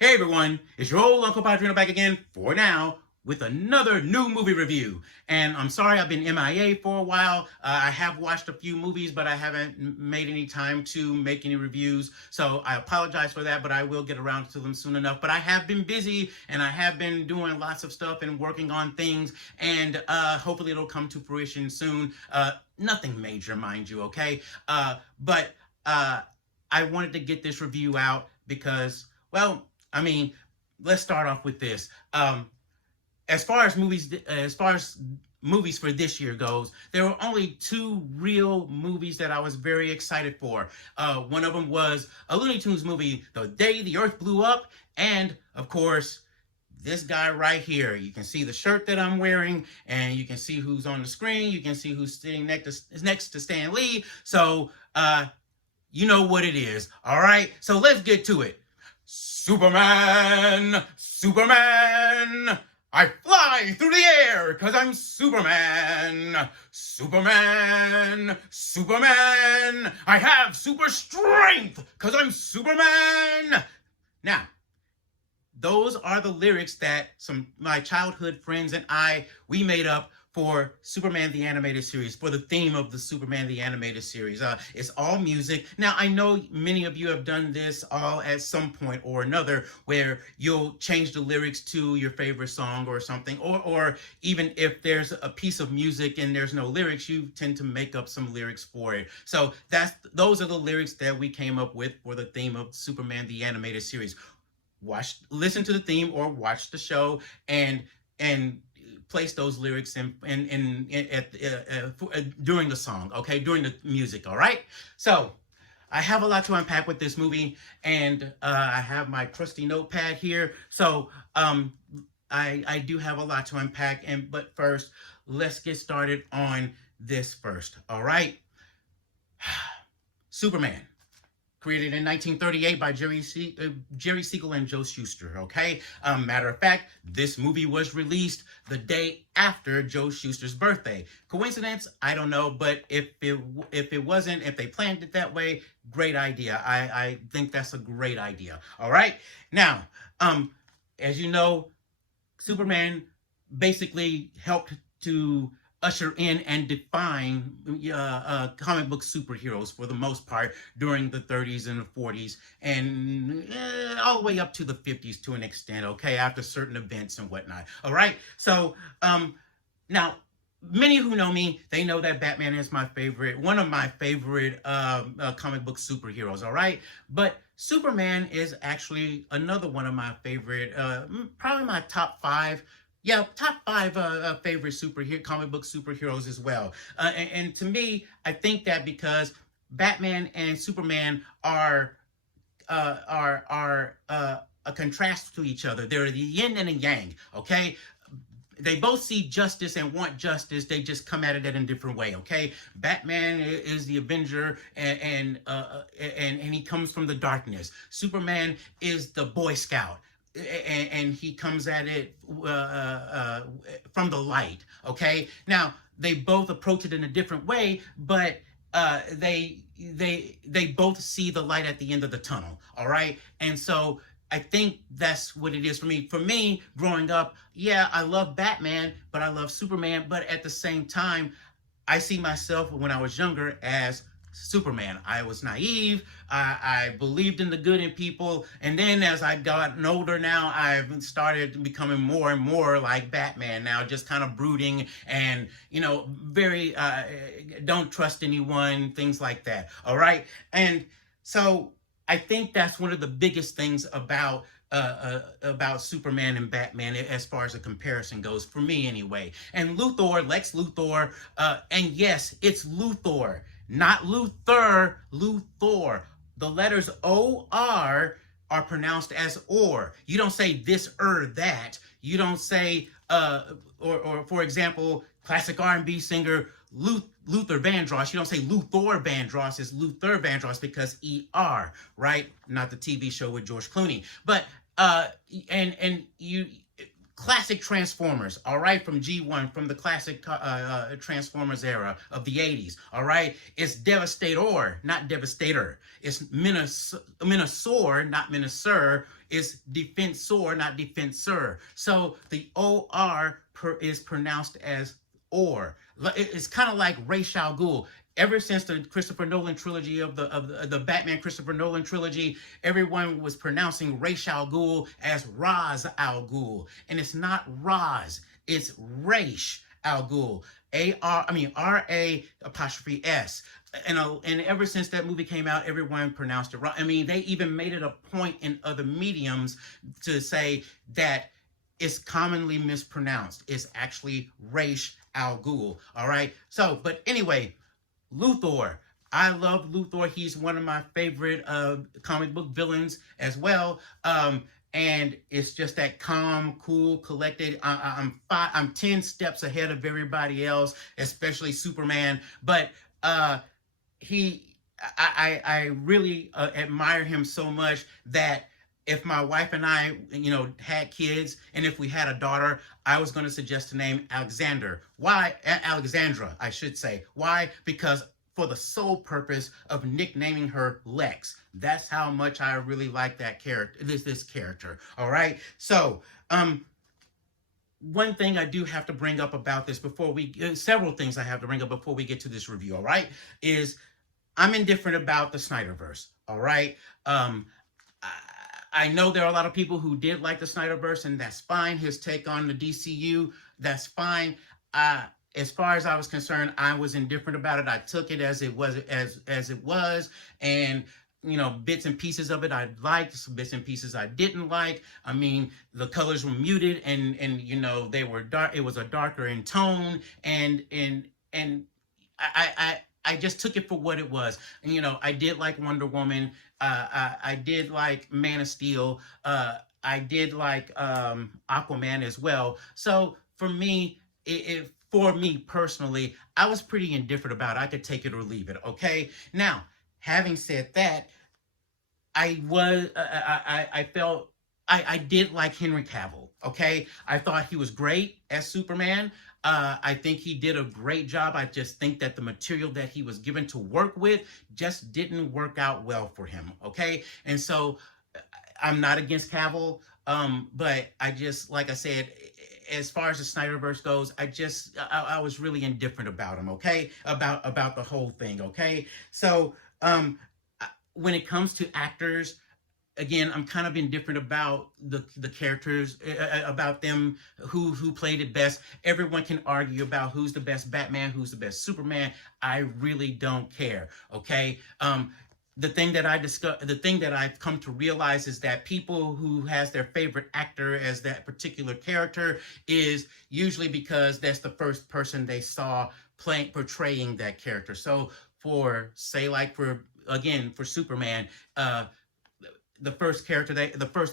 Hey everyone, it's your old Uncle Padrino back again for now with another new movie review. And I'm sorry I've been MIA for a while. I have watched a few movies, but I haven't made any time to make any reviews. So I apologize for that, but I will get around to them soon enough. But I have been busy and I have been doing lots of stuff and working on things. And hopefully it'll come to fruition soon. Nothing major, mind you, okay? But I wanted to get this review out because, well, I mean, let's start off with this. As far as movies for this year goes, there were only two real movies that I was very excited for. One of them was a Looney Tunes movie, The Day the Earth Blew Up, and of course, this guy right here. You can see the shirt that I'm wearing, and you can see who's on the screen. You can see who's sitting next to Stan Lee. So, you know what it is. All right. So let's get to it. Superman, Superman, I fly through the air because I'm Superman. Superman, Superman, I have super strength because I'm Superman. Now, those are the lyrics that my childhood friends and we made up for Superman the Animated Series, for the theme of the Superman the Animated Series. It's all music. Now, I know many of you have done this all at some point or another, where you'll change the lyrics to your favorite song or something, or even if there's a piece of music and there's no lyrics, you tend to make up some lyrics for it. So those are the lyrics that we came up with for the theme of Superman the Animated Series. Listen to the theme or watch the show and place those lyrics during the song, okay, during the music. All right. So I have a lot to unpack with this movie, and I have my trusty notepad here. So I do have a lot to unpack, but first, let's get started on this first. All right. Superman. Created in 1938 by Jerry Siegel and Joe Shuster, okay? Matter of fact, this movie was released the day after Joe Shuster's birthday. Coincidence? I don't know, but if it wasn't, if they planned it that way, great idea. I think that's a great idea, all right? Now, as you know, Superman basically helped to usher in and define comic book superheroes for the most part during the 30s and the 40s and all the way up to the 50s to an extent, okay, after certain events and whatnot. All right. So now, many who know me, they know that Batman is one of my favorite comic book superheroes. All right. But Superman is actually another one of my favorite, probably my top five favorite comic book superheroes as well. And to me, I think that because Batman and Superman are a contrast to each other. They're the yin and the yang. Okay. They both see justice and want justice. They just come at it in a different way. Okay, Batman is the Avenger, and he comes from the darkness. Superman is the Boy Scout, and he comes at it from the light. Okay, now they both approach it in a different way, but they both see the light at the end of the tunnel. All right, and so I think that's what it is for me. For me, growing up, yeah, I love Batman, but I love Superman. But at the same time, I see myself when I was younger as Superman. I was naive. I believed in the good in people. And then as I gotten older now, I've started becoming more and more like Batman now, just kind of brooding and, very don't trust anyone, things like that. All right. And so I think that's one of the biggest things about Superman and Batman as far as a comparison goes, for me anyway. And Lex Luthor, and yes, it's Luthor, not Luther, Luthor. The letters O-R are pronounced as or. You don't say this or that. You don't say, or for example, classic R&B singer Luther Vandross. You don't say Luthor Vandross. It's Luther Vandross because E-R, right? Not the TV show with George Clooney. But classic Transformers, all right, from G1, from the classic Transformers era of the 80s, all right? It's Devastator, not Devastator. It's Minosaur, not Minosaur. It's defensor, not defensor. So the OR is pronounced as or. It's kind of like Ra's al Ghul. Ever since the Christopher Nolan trilogy of the Batman Christopher Nolan trilogy, everyone was pronouncing Ra's al Ghul as Ra's al Ghul, and it's not Ra's, it's Ra's al Ghul. R-A apostrophe S. And ever since that movie came out, everyone pronounced it wrong. I mean, they even made it a point in other mediums to say that it's commonly mispronounced. It's actually Ra's al Ghul. All right. So, but anyway, Luthor. I love Luthor. He's one of my favorite comic book villains as well. And it's just that calm, cool, collected. I'm 10 steps ahead of everybody else, especially Superman. But I really admire him so much that if my wife and I, had kids, and if we had a daughter, I was going to suggest the name Alexander. Why? Alexandra, I should say. Why? Because for the sole purpose of nicknaming her Lex. That's how much I really like that character, this character. All right. So, one thing I do have to bring up about this several things I have to bring up before we get to this review. All right, is I'm indifferent about the Snyderverse. All right. I know there are a lot of people who did like the Snyderverse, and that's fine. His take on the DCU, that's fine. As far as I was concerned, I was indifferent about it. I took it as it was, as it was, and bits and pieces of it I liked, some bits and pieces I didn't like. I mean, the colors were muted, and they were dark. It was a darker in tone, and I just took it for what it was. And I did like Wonder Woman. I did like Man of Steel. I did like Aquaman as well. So for me, for me personally, I was pretty indifferent about it. I could take it or leave it. Okay. Now, having said that, I felt I did like Henry Cavill. Okay. I thought he was great as Superman. I think he did a great job. I just think that the material that he was given to work with just didn't work out well for him. Okay. And so I'm not against Cavill. But I just, like I said, as far as the Snyderverse goes, I was really indifferent about him. Okay. About the whole thing. Okay. So, when it comes to actors, again, I'm kind of indifferent about the characters, about them, who played it best. Everyone can argue about who's the best Batman, who's the best Superman. I really don't care. Okay. The thing that I've come to realize is that people who has their favorite actor as that particular character is usually because that's the first person they saw portraying that character. So for Superman, the first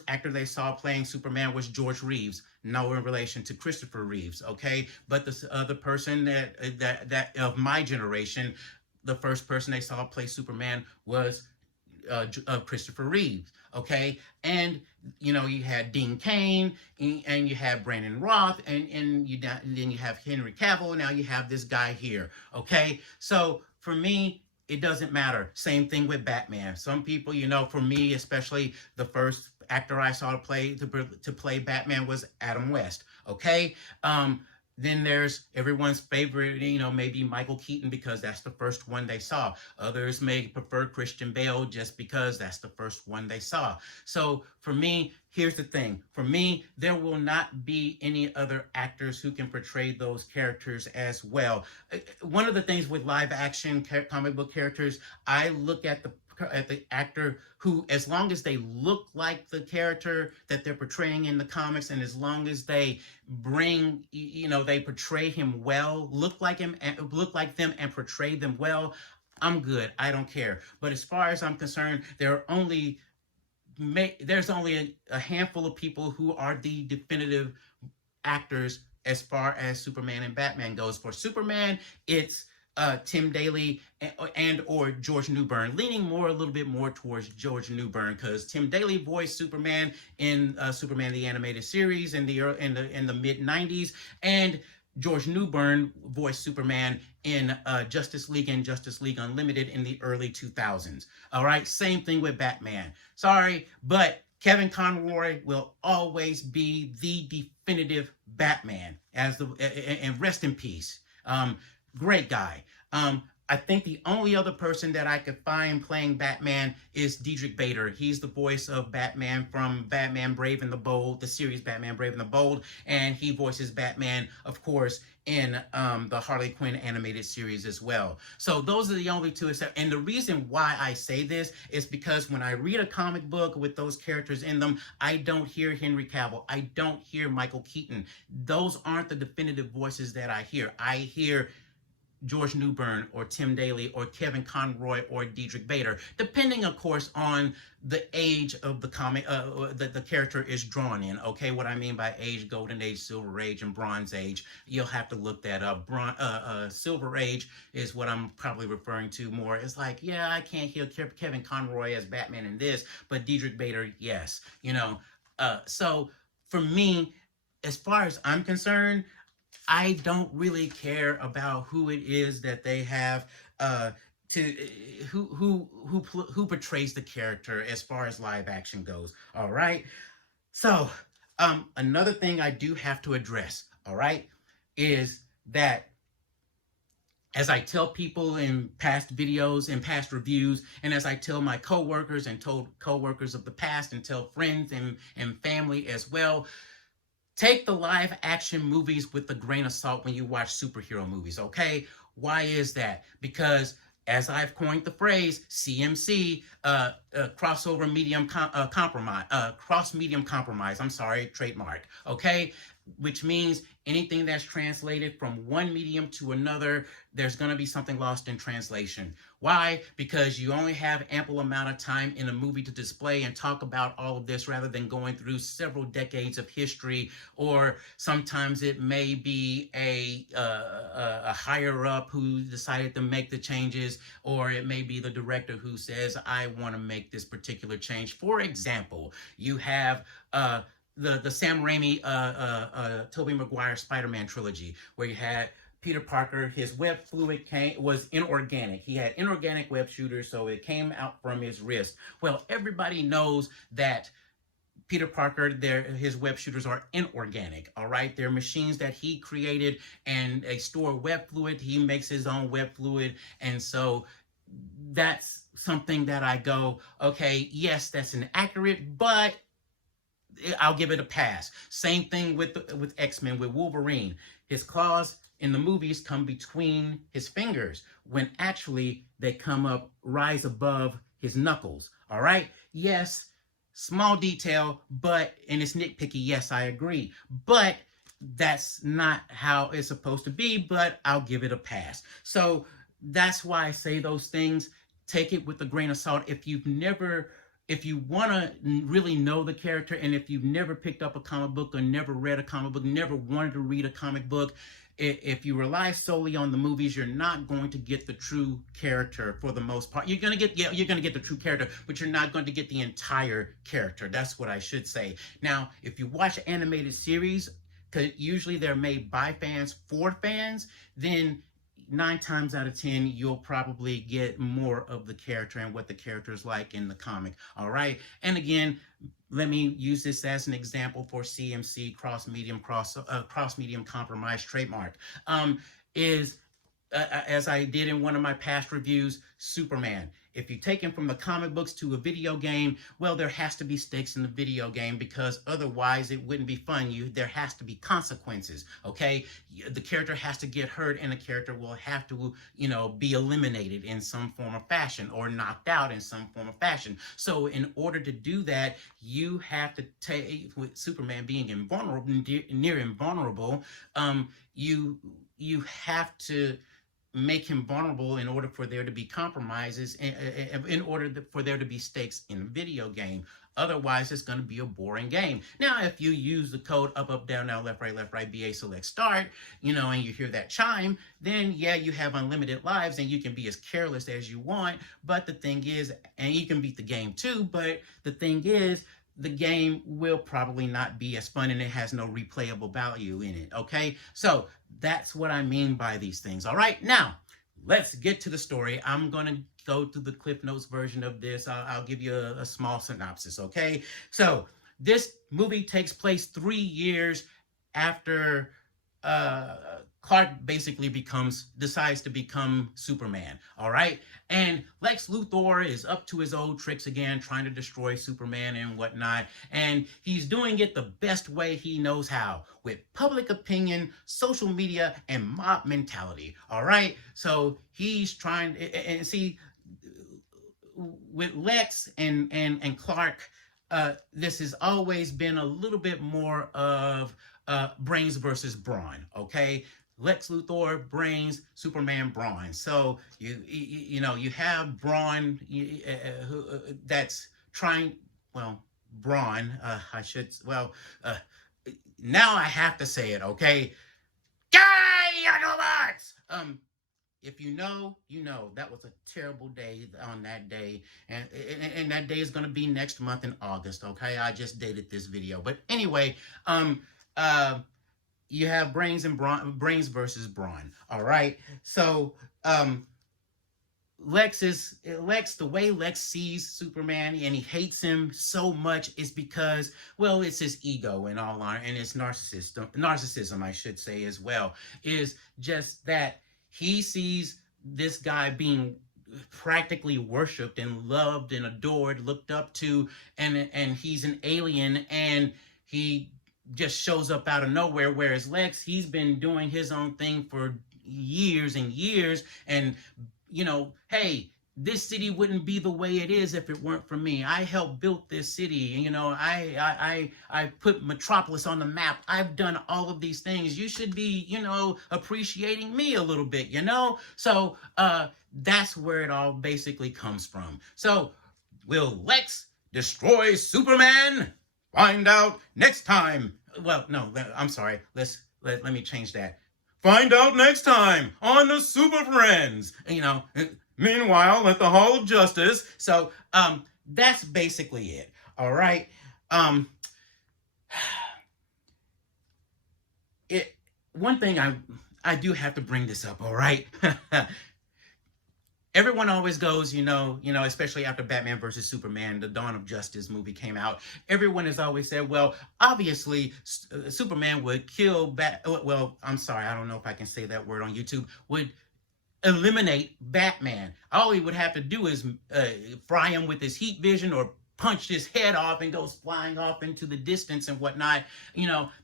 actor they saw playing Superman was George Reeves, no relation to Christopher Reeves, okay? But the other person that of my generation, the first person they saw play Superman was Christopher Reeves, okay? And you had Dean Cain, and you have Brandon Roth, and then you have Henry Cavill. Now you have this guy here, okay? So for me, it doesn't matter. Same thing with Batman. Some people, for me especially, the first actor I saw to play Batman was Adam West. Okay. Then there's everyone's favorite, maybe Michael Keaton, because that's the first one they saw. Others may prefer Christian Bale just because that's the first one they saw. So for me, here's the thing. For me, there will not be any other actors who can portray those characters as well. One of the things with live action comic book characters, I look at the actor who, as long as they look like the character that they're portraying in the comics, and as long as they they portray him well, look like them and portray them well, I'm good. I don't care. But as far as I'm concerned, there's only a handful of people who are the definitive actors as far as Superman and Batman goes. For Superman, it's Tim Daly and or George Newbern, leaning a little bit more towards George Newbern, because Tim Daly voiced Superman in Superman the Animated Series in the mid '90s, and George Newbern voiced Superman in Justice League and Justice League Unlimited in the early 2000s. All right, same thing with Batman. Sorry, but Kevin Conroy will always be the definitive Batman. And rest in peace. Great guy. I think the only other person that I could find playing Batman is Diedrich Bader. He's the voice of Batman from Batman Brave and the Bold, the series Batman Brave and the Bold, and he voices Batman, of course, in the Harley Quinn animated series as well. So those are the only two. And the reason why I say this is because when I read a comic book with those characters in them, I don't hear Henry Cavill. I don't hear Michael Keaton. Those aren't the definitive voices that I hear. I hear George Newbern or Tim Daly or Kevin Conroy or Diedrich Bader, depending, of course, on the age of the comic that the character is drawn in. Okay, what I mean by age: Golden Age, Silver Age, and Bronze Age. You'll have to look that up. Silver Age is what I'm probably referring to more. It's like, yeah, I can't hear Kevin Conroy as Batman in this, but Diedrich Bader, yes. So for me, as far as I'm concerned, I don't really care about who it is that they have who portrays the character as far as live action goes. All right. So another thing I do have to address, all right, is that as I tell people in past videos and past reviews, and as I tell my coworkers and told coworkers of the past and tell friends and family as well, take the live action movies with a grain of salt when you watch superhero movies, okay? Why is that? Because, as I've coined the phrase, CMC, crossover medium compromise, cross-medium compromise, trademark, okay? Which means anything that's translated from one medium to another, there's going to be something lost in translation. Why? Because you only have ample amount of time in a movie to display and talk about all of this rather than going through several decades of history, or sometimes it may be a higher up who decided to make the changes, or it may be the director who says, I want to make this particular change. For example, you have the Sam Raimi, Tobey Maguire Spider-Man trilogy, where you had Peter Parker, his web fluid was inorganic. He had inorganic web shooters, so it came out from his wrist. Well, everybody knows that Peter Parker, his web shooters are inorganic, all right? They're machines that he created, and they store web fluid. He makes his own web fluid, and so that's something that I go, okay, yes, that's inaccurate, but I'll give it a pass. Same thing with X-Men, with Wolverine. His claws in the movies come between his fingers when actually they rise above his knuckles. All right? Yes, small detail, and it's nitpicky. Yes, I agree. But that's not how it's supposed to be, but I'll give it a pass. So that's why I say those things. Take it with a grain of salt. If you want to really know the character, and if you've never picked up a comic book or never read a comic book, never wanted to read a comic book, if you rely solely on the movies, you're not going to get the true character for the most part. You're going to get the true character, but you're not going to get the entire character. That's what I should say. Now, if you watch animated series, because usually they're made by fans for fans, then 9 times out of 10, you'll probably get more of the character and what the character is like in the comic. All right. And again, let me use this as an example for CMC, cross-medium compromise trademark. As I did in one of my past reviews, Superman. If you take him from the comic books to a video game, well, there has to be stakes in the video game, because otherwise it wouldn't be fun. There has to be consequences, okay? The character has to get hurt, and the character will have to, be eliminated in some form or fashion, or knocked out in some form or fashion. So in order to do that, you have to take, with Superman being invulnerable, near invulnerable, you have to make him vulnerable in order for there to be compromises, in order for there to be stakes in a video game. Otherwise, it's going to be a boring game. Now, if you use the code up, down, left, right, BA, select, start, and you hear that chime, then yeah, you have unlimited lives and you can be as careless as you want. But the thing is, and you can beat the game too, but the thing is, the game will probably not be as fun, and it has no replayable value in it, okay? So that's what I mean by these things, all right? Now, let's get to the story. I'm going to go through the Cliff Notes version of this. I'll give you a small synopsis, okay? So, this movie takes place 3 years after uh, Clark basically decides to become Superman, all right? And Lex Luthor is up to his old tricks again, trying to destroy Superman and whatnot. And he's doing it the best way he knows how, with public opinion, social media, and mob mentality, all right? So he's trying, and see, with Lex and Clark, this has always been a little bit more of brains versus brawn. Okay, Lex Luthor brains, Superman brawn. So you have brawn that's trying, well, brawn. I should, well, now I have to say it. Okay, guy Autobots. If you know, you know. That was a terrible day on that day. And that day is going to be next month in August, okay? I just dated this video. But anyway, uh, you have brains versus brawn, all right? So, the way Lex sees Superman and he hates him so much is because, well, it's his ego and all on, and it's narcissism, I should say, as well, is just that he sees this guy being practically worshipped and loved and adored, looked up to, and he's an alien, and he just shows up out of nowhere. Whereas Lex, he's been doing his own thing for years and years, and hey, this city wouldn't be the way it is if it weren't for me. I helped build this city. I put Metropolis on the map. I've done all of these things. You should be, appreciating me a little bit, So that's where it all basically comes from. So will Lex destroy Superman? Find out next time. Well, no, I'm sorry. Let me change that. Find out next time on the Super Friends. Meanwhile, at the Hall of Justice. So, that's basically it. All right. One thing I do have to bring this up. All right. Everyone always goes, especially after Batman versus Superman, the Dawn of Justice movie came out. Everyone has always said, well, obviously, Superman would kill well, I'm sorry, I don't know if I can say that word on YouTube, would eliminate Batman. All he would have to do is fry him with his heat vision or punch his head off and goes flying off into the distance and whatnot.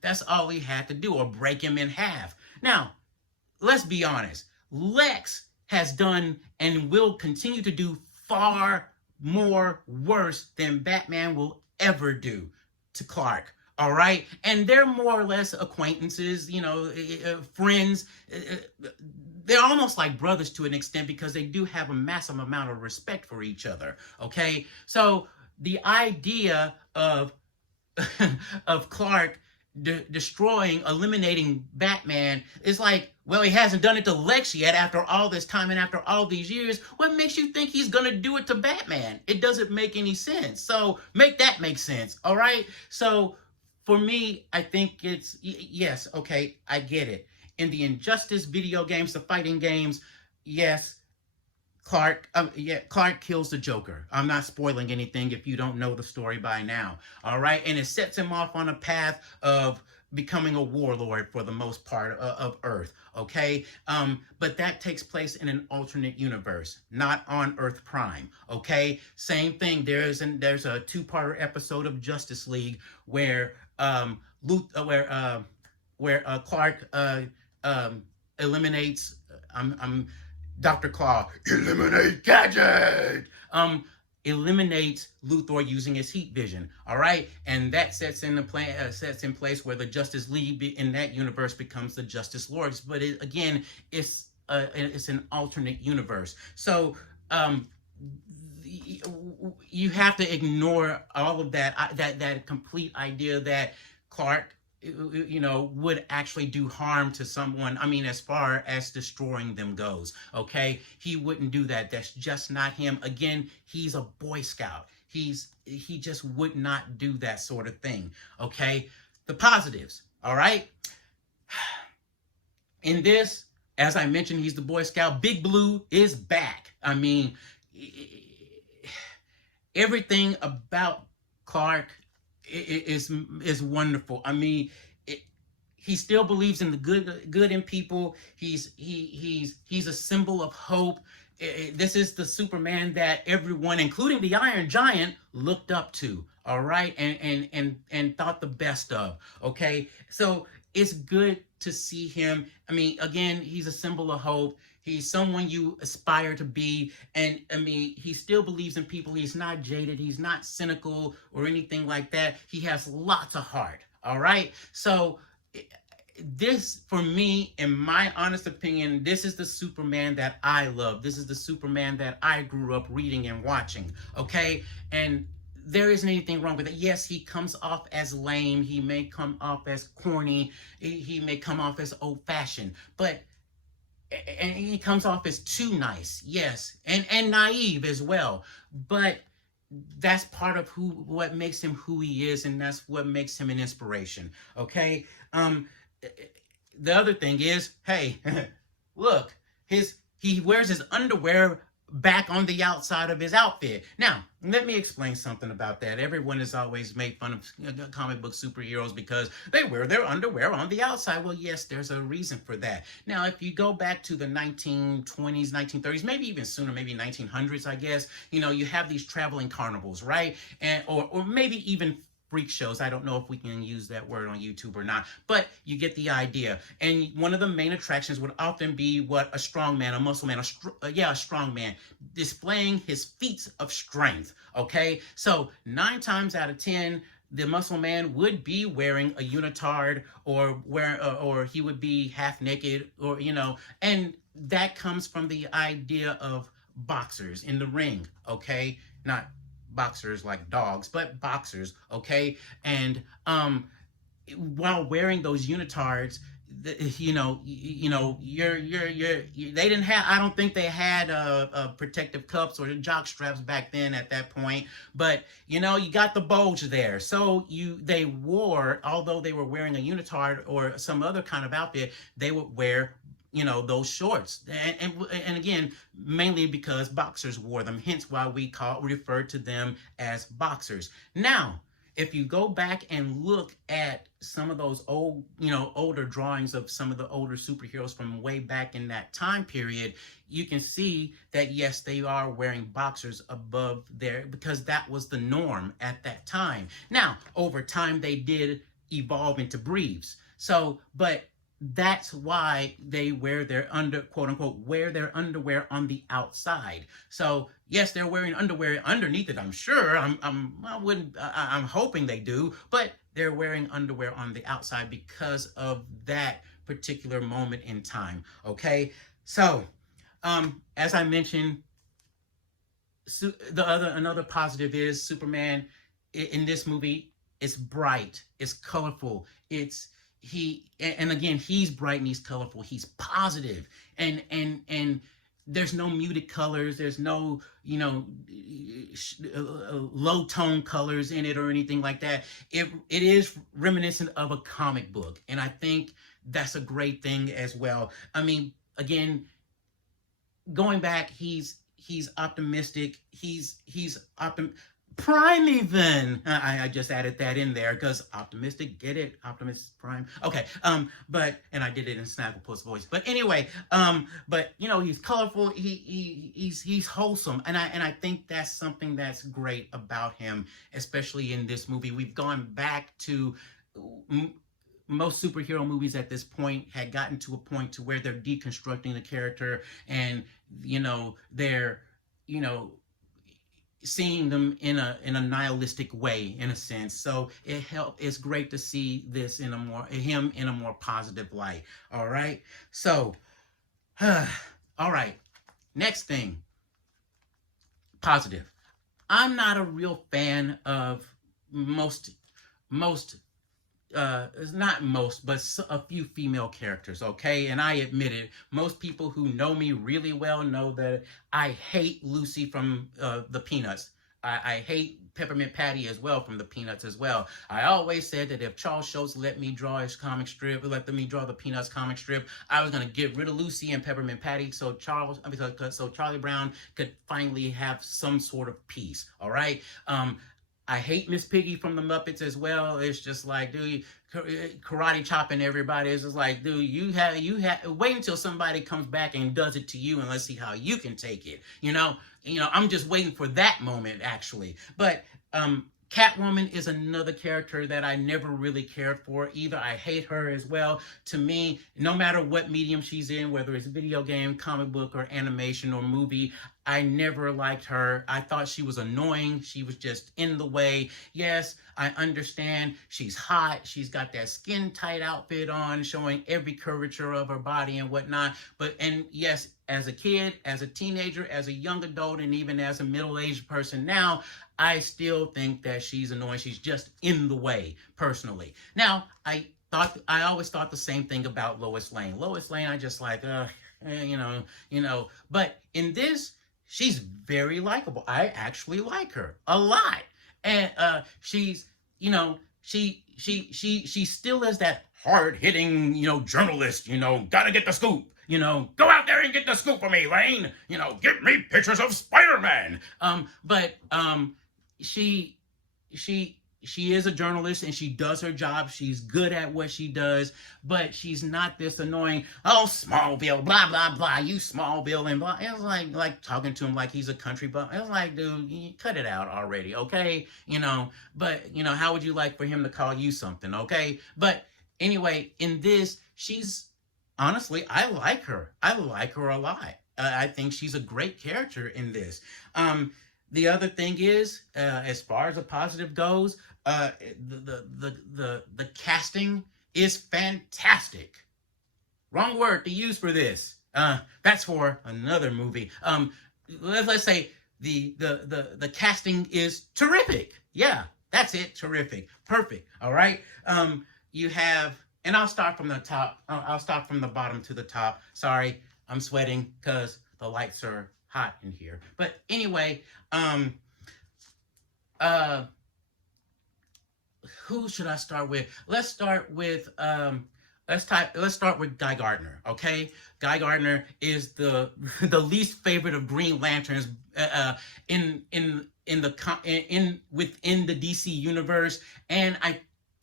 That's all he had to do, or break him in half. Now, let's be honest. Lex has done and will continue to do far more worse than Batman will ever do to Clark. All right. And they're more or less acquaintances, friends. They're almost like brothers to an extent because they do have a massive amount of respect for each other. Okay. So the idea of Clark eliminating Batman is like, well, he hasn't done it to Lex yet after all this time and after all these years. What makes you think he's going to do it to Batman? It doesn't make any sense. So make that make sense. All right. So for me, I think it's, yes, okay, I get it. In the Injustice video games, the fighting games, yes, Clark kills the Joker. I'm not spoiling anything if you don't know the story by now. All right. And it sets him off on a path of becoming a warlord for the most part of Earth. Okay. But that takes place in an alternate universe, not on Earth Prime. Okay. Same thing. There's a two-parter episode of Justice League where Clark eliminates Dr. Claw, eliminate Gadget, eliminates Luthor using his heat vision. All right, and that sets in place where the Justice League in that universe becomes the Justice Lords. But it's an alternate universe. So you have to ignore all of that complete idea that Clark would actually do harm to someone. I mean, as far as destroying them goes, okay? He wouldn't do that. That's just not him. Again, he's a Boy Scout. He just would not do that sort of thing, okay? The positives, all right? In this, As I mentioned, he's the Boy Scout. Big Blue is back. I mean, everything about Clark is wonderful. I mean, he still believes in the good in people. He's a symbol of hope. This is the Superman that everyone, including the Iron Giant, looked up to. All right, and thought the best of. Okay, so it's good to see him. I mean, again, he's a symbol of hope. He's someone you aspire to be. And I mean, he still believes in people. He's not jaded. He's not cynical or anything like that. He has lots of heart. All right. So this, for me, in my honest opinion, this is the Superman that I love. This is the Superman that I grew up reading and watching. Okay. And there isn't anything wrong with it. Yes, he comes off as lame. He may come off as corny. He may come off as old-fashioned. But and he comes off as too nice, yes, and naive as well. But that's part of what makes him who he is, and that's what makes him an inspiration. Okay. The other thing is, hey, look, he wears his underwear back on the outside of his outfit. Now, let me explain something about that. Everyone has always made fun of comic book superheroes because they wear their underwear on the outside. Well, yes, there's a reason for that. Now, if you go back to the 1920s, 1930s, maybe even sooner, maybe 1900s, I guess, you have these traveling carnivals, right? And or maybe even freak shows. I don't know if we can use that word on YouTube or not, but you get the idea. And one of the main attractions would often be what a strong man, a muscle man, a strong man, displaying his feats of strength. Okay, so 9 times out of 10, the muscle man would be wearing a unitard, or he would be half naked, or and that comes from the idea of boxers in the ring. Okay, not boxers like dogs, but boxers, okay? And while wearing those unitards, they didn't have, I don't think they had protective cups or jock straps back then at that point, but you got the bulge there. So they wore, although they were wearing a unitard or some other kind of outfit, they would wear those shorts, and again, mainly because boxers wore them, hence why we refer to them as boxers. Now, if you go back and look at some of those older drawings of some of the older superheroes from way back in that time period, you can see that yes, they are wearing boxers above there because that was the norm at that time. Now, over time, they did evolve into briefs. So, but that's why they wear their quote unquote wear their underwear on the outside. So yes, they're wearing underwear underneath it. I'm sure. I'm hoping they do, but they're wearing underwear on the outside because of that particular moment in time. Okay, so as I mentioned, another positive is Superman in this movie. It's bright, it's colorful, and again, he's bright and he's colorful, he's positive, and there's no muted colors, there's no low tone colors in it or anything like that. It is reminiscent of a comic book, and I think that's a great thing as well. I mean, again, going back, he's optimistic, he's Prime even. I just added that in there because optimistic, get it? Optimus Prime. Okay. But I did it in Snagglepuss voice. But anyway, but he's colorful. He's wholesome, and I think that's something that's great about him, especially in this movie. We've gone back to most superhero movies at this point had gotten to a point to where they're deconstructing the character, and they're seeing them in a nihilistic way, in a sense. So it's great to see this him in a more positive light. All right. So, all right. Next thing, positive. I'm not a real fan of not most, but a few female characters, okay? And I admit it. Most people who know me really well know that I hate Lucy from the Peanuts. I hate Peppermint Patty as well from the Peanuts as well. I always said that if Charles Schultz let me draw his comic strip, let me draw the Peanuts comic strip, I was gonna get rid of Lucy and Peppermint Patty so so Charlie Brown could finally have some sort of peace. All right. I hate Miss Piggy from the Muppets as well. It's just like, dude, karate chopping everybody. It's just like, dude, you have wait until somebody comes back and does it to you, and let's see how you can take it. I'm just waiting for that moment actually. But Catwoman is another character that I never really cared for either. I hate her as well. To me, no matter what medium she's in, whether it's video game, comic book, or animation or movie, I never liked her. I thought she was annoying. She was just in the way. Yes, I understand. She's hot. She's got that skin tight outfit on, showing every curvature of her body and whatnot. And yes, as a kid, as a teenager, as a young adult, and even as a middle-aged person now, I still think that she's annoying. She's just in the way, personally. Now, I always thought the same thing about Lois Lane. Lois Lane, I just like, But in this, she's very likable. I actually like her a lot, and she's, she still is that hard-hitting, journalist. Gotta get the scoop. Go out there and get the scoop for me, Lane. Get me pictures of Spider-Man. But she is a journalist and she does her job. She's good at what she does, but she's not this annoying, oh, Smallville, blah, blah, blah, you Smallville, and blah. It was like talking to him like he's a country butt. It was like, dude, cut it out already, okay? But, how would you like for him to call you something, okay? But anyway, in this, honestly, I like her. I like her a lot. I think she's a great character in this. The other thing is, as far as a positive goes, the casting is fantastic. Wrong word to use for this. That's for another movie. Let's say the casting is terrific. Yeah, that's it. Terrific. Perfect. All right. You have, and I'll start from the top. I'll start from the bottom to the top. Sorry, I'm sweating because the lights are hot in here. But anyway, who should I start with? Let's start with Guy Gardner. Okay, Guy Gardner is the least favorite of Green Lanterns within the DC universe, and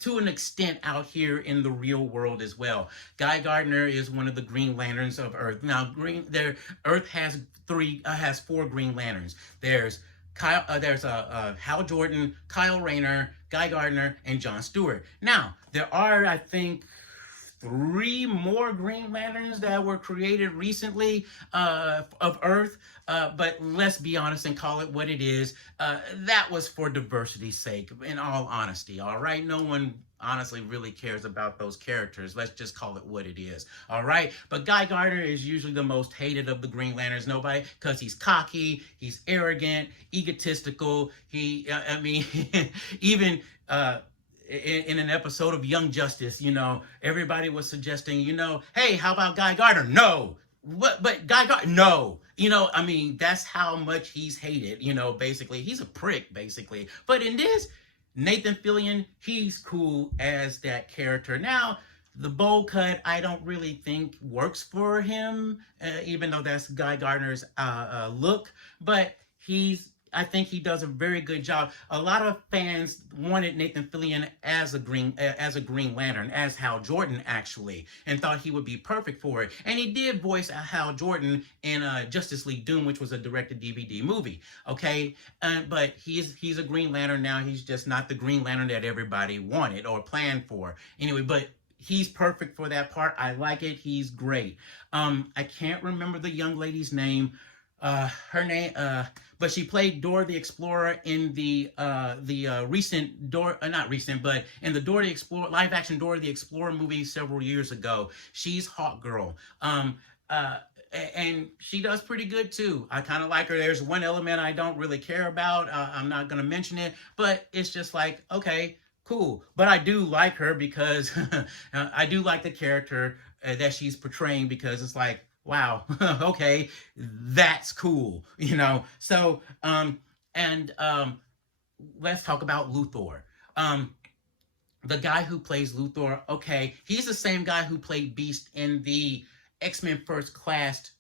to an extent out here in the real world as well. Guy Gardner is one of the Green Lanterns of Earth. Now, Earth has 4 Green Lanterns. There's Hal Jordan, Kyle Rayner, Guy Gardner, and John Stewart. Now, there are, I think, 3 more Green Lanterns that were created recently of Earth, but let's be honest and call it what it is. That was for diversity's sake, in all honesty, all right? No one honestly really cares about those characters. Let's just call it what it is, all right? But Guy Gardner is usually the most hated of the Green Lanterns, because he's cocky, he's arrogant, egotistical. Even in an episode of Young Justice, everybody was suggesting, hey, how about Guy Gardner? No. But Guy Gardner, no. That's how much he's hated, basically. He's a prick, basically. But in this, Nathan Fillion, he's cool as that character. Now, the bowl cut, I don't really think works for him, even though that's Guy Gardner's look. But I think he does a very good job. A lot of fans wanted Nathan Fillion as a Green Lantern, as Hal Jordan actually, and thought he would be perfect for it. And he did voice Hal Jordan in Justice League Doom, which was a direct-to-DVD movie. Okay, but he's a Green Lantern now. He's just not the Green Lantern that everybody wanted or planned for. Anyway, but he's perfect for that part. I like it. He's great. I can't remember the young lady's name. Her name, but she played Dora the Explorer in the recent not recent, but in the Dora the Explorer live action Dora the Explorer movie several years ago. She's Hawk Girl. And she does pretty good too. I kind of like her. There's one element I don't really care about. I'm not gonna mention it, but it's just like, okay, cool. But I do like her because I do like the character that she's portraying, because it's like, wow, okay, that's cool, So, And let's talk about Luthor. Um, the guy who plays Luthor, okay, he's the same guy who played Beast in the X-Men First Class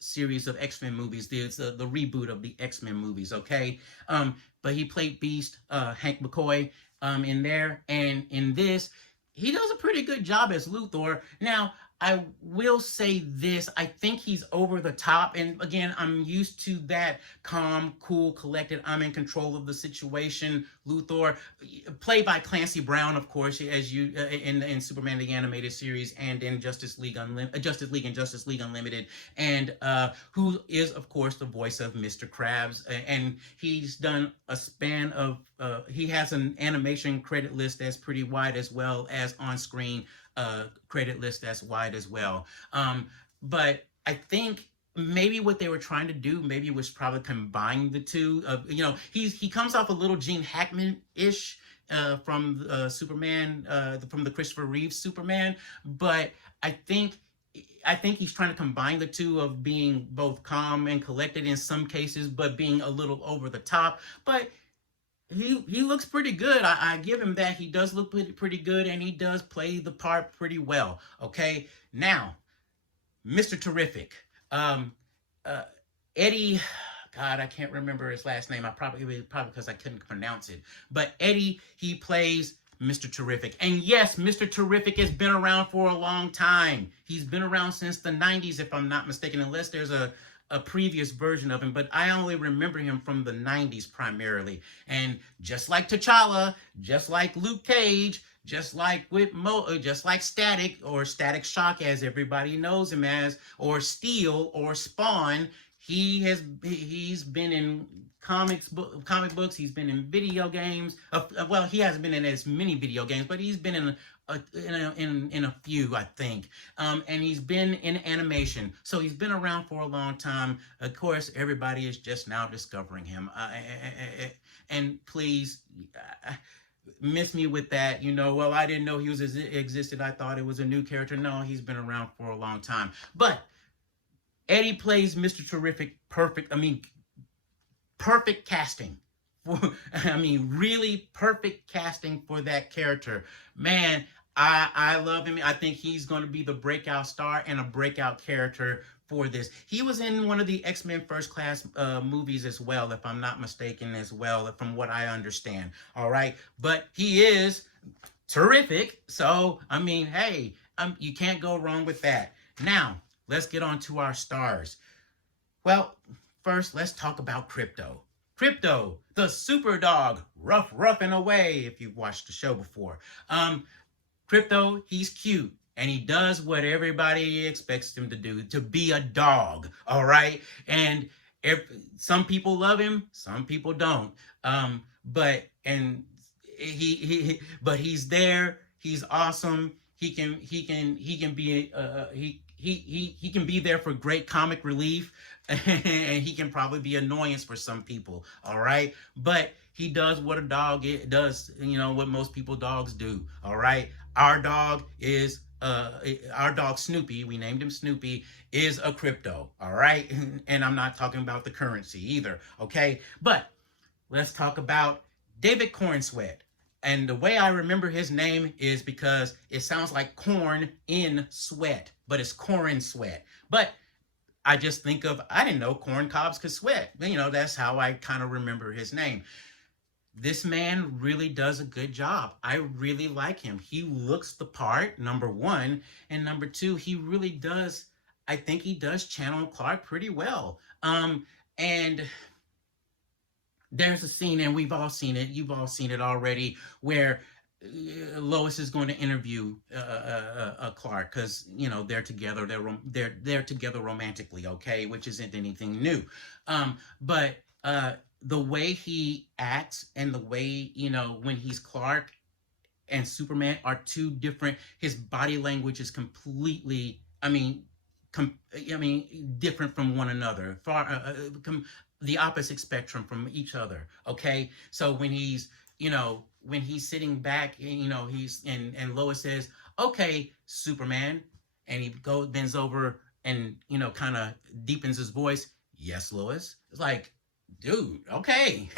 series of X-Men movies. The reboot of the X-Men movies, okay? But he played Beast, Hank McCoy, in there, and in this, he does a pretty good job as Luthor. Now, I will say this, I think he's over the top, and again, I'm used to that calm, cool, collected, I'm in control of the situation Luthor, played by Clancy Brown, of course, as you in Superman the animated series, and in Justice League and Justice League Unlimited, and who is, of course, the voice of Mr. Krabs, and he's done a span of he has an animation credit list that's pretty wide, as well as on-screen credit list that's wide as well. But I think maybe what they were trying to do maybe was probably combine the two. He comes off a little Gene Hackman-ish from Superman, from the Christopher Reeve Superman, but I think he's trying to combine the two, of being both calm and collected in some cases, but being a little over the top. But he looks pretty good. I give him that. He does look pretty good, and he does play the part pretty well. Okay, now, Mr. Terrific, Eddie. God, I can't remember his last name. Probably because I couldn't pronounce it. But Eddie, he plays Mr. Terrific. And yes, Mr. Terrific has been around for a long time. He's been around since the 90s, if I'm not mistaken, unless there's a previous version of him, but I only remember him from the 90s primarily. And just like T'Challa, just like Luke Cage, just like just like Static, or Static Shock as everybody knows him as, or Steel, or Spawn, he's been in comic books, he's been in video games. Well, he hasn't been in as many video games, but he's been in a few, I think. And he's been in animation, so he's been around for a long time. Of course, everybody is just now discovering him. And please, miss me with that. Well, I didn't know he existed. I thought it was a new character. No, he's been around for a long time. But Eddie plays Mr. Terrific perfect. Perfect casting. Really perfect casting for that character. Man, I love him. I think he's going to be the breakout star and a breakout character for this. He was in one of the X-Men First Class movies as well, if I'm not mistaken, as well, from what I understand. All right. But he is terrific. So, hey, you can't go wrong with that. Now, let's get on to our stars. Well, first, let's talk about Krypto. Krypto, the super dog, rough and away, if you've watched the show before. Krypto, he's cute, and he does what everybody expects him to do, to be a dog, all right? And some people love him, some people don't. But he's there, he's awesome. He can be there for great comic relief, and he can probably be annoyance for some people, all right? But he does what a dog does, what most dogs do, all right? Our dog Snoopy, we named him Snoopy, is a Krypto, all right? And I'm not talking about the currency either, okay? But let's talk about David Cornsweat. And the way I remember his name is because it sounds like corn in sweat, but it's Corn Sweat. But I just think I didn't know corn cobs could sweat. That's how I kind of remember his name. This man really does a good job. I really like him. He looks the part, number one. And number two, he really does, I think he does channel Clark pretty well. And there's a scene, and we've all seen it, you've all seen it already, where Lois is going to interview Clark, because they're together, they're together romantically, okay, which isn't anything new. But the way he acts, and the way when he's Clark and Superman are two different. His body language is completely, different from one another, far the opposite spectrum from each other. Okay, so when he's sitting back, he's and Lois says, "Okay, Superman," and he bends over and kind of deepens his voice. "Yes, Lois." It's like, dude, okay.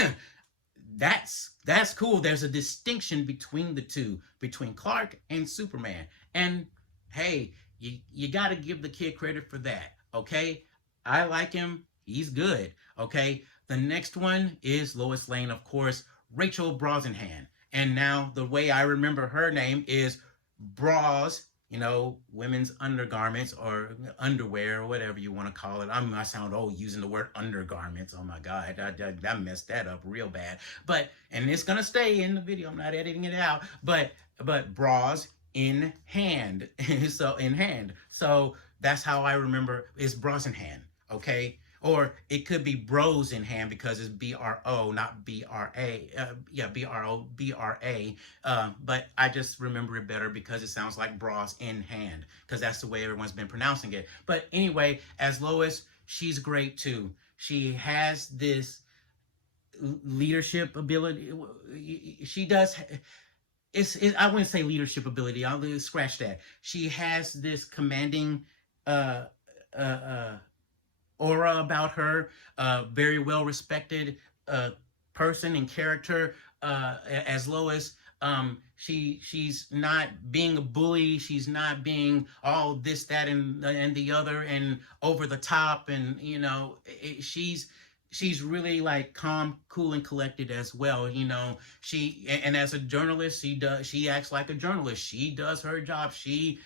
That's cool. There's a distinction between the two, between Clark and Superman. And hey, you got to give the kid credit for that. Okay, I like him. He's good. Okay, the next one is Lois Lane, of course, Rachel Brosnahan. And now the way I remember her name is Bras, women's undergarments or underwear or whatever you want to call it. I sound old using the word undergarments. Oh my God, I messed that up real bad. And it's gonna stay in the video. I'm not editing it out. But bras in hand. So in hand. So that's how I remember is bras in hand. Okay. Or it could be bros in hand because it's BRO, not BRA. Yeah, BRO, BRA. But I just remember it better because it sounds like bras in hand because that's the way everyone's been pronouncing it. But anyway, as Lois, she's great too. She has this leadership ability. She does. I wouldn't say leadership ability. I'll scratch that. She has this commanding uh, uh, aura about her, very well respected person and character as Lois. She's not being a bully. She's not being all this, that, and the other, and over the top. And she's really like calm, cool, and collected as well. And as a journalist, she acts like a journalist. She does her job. She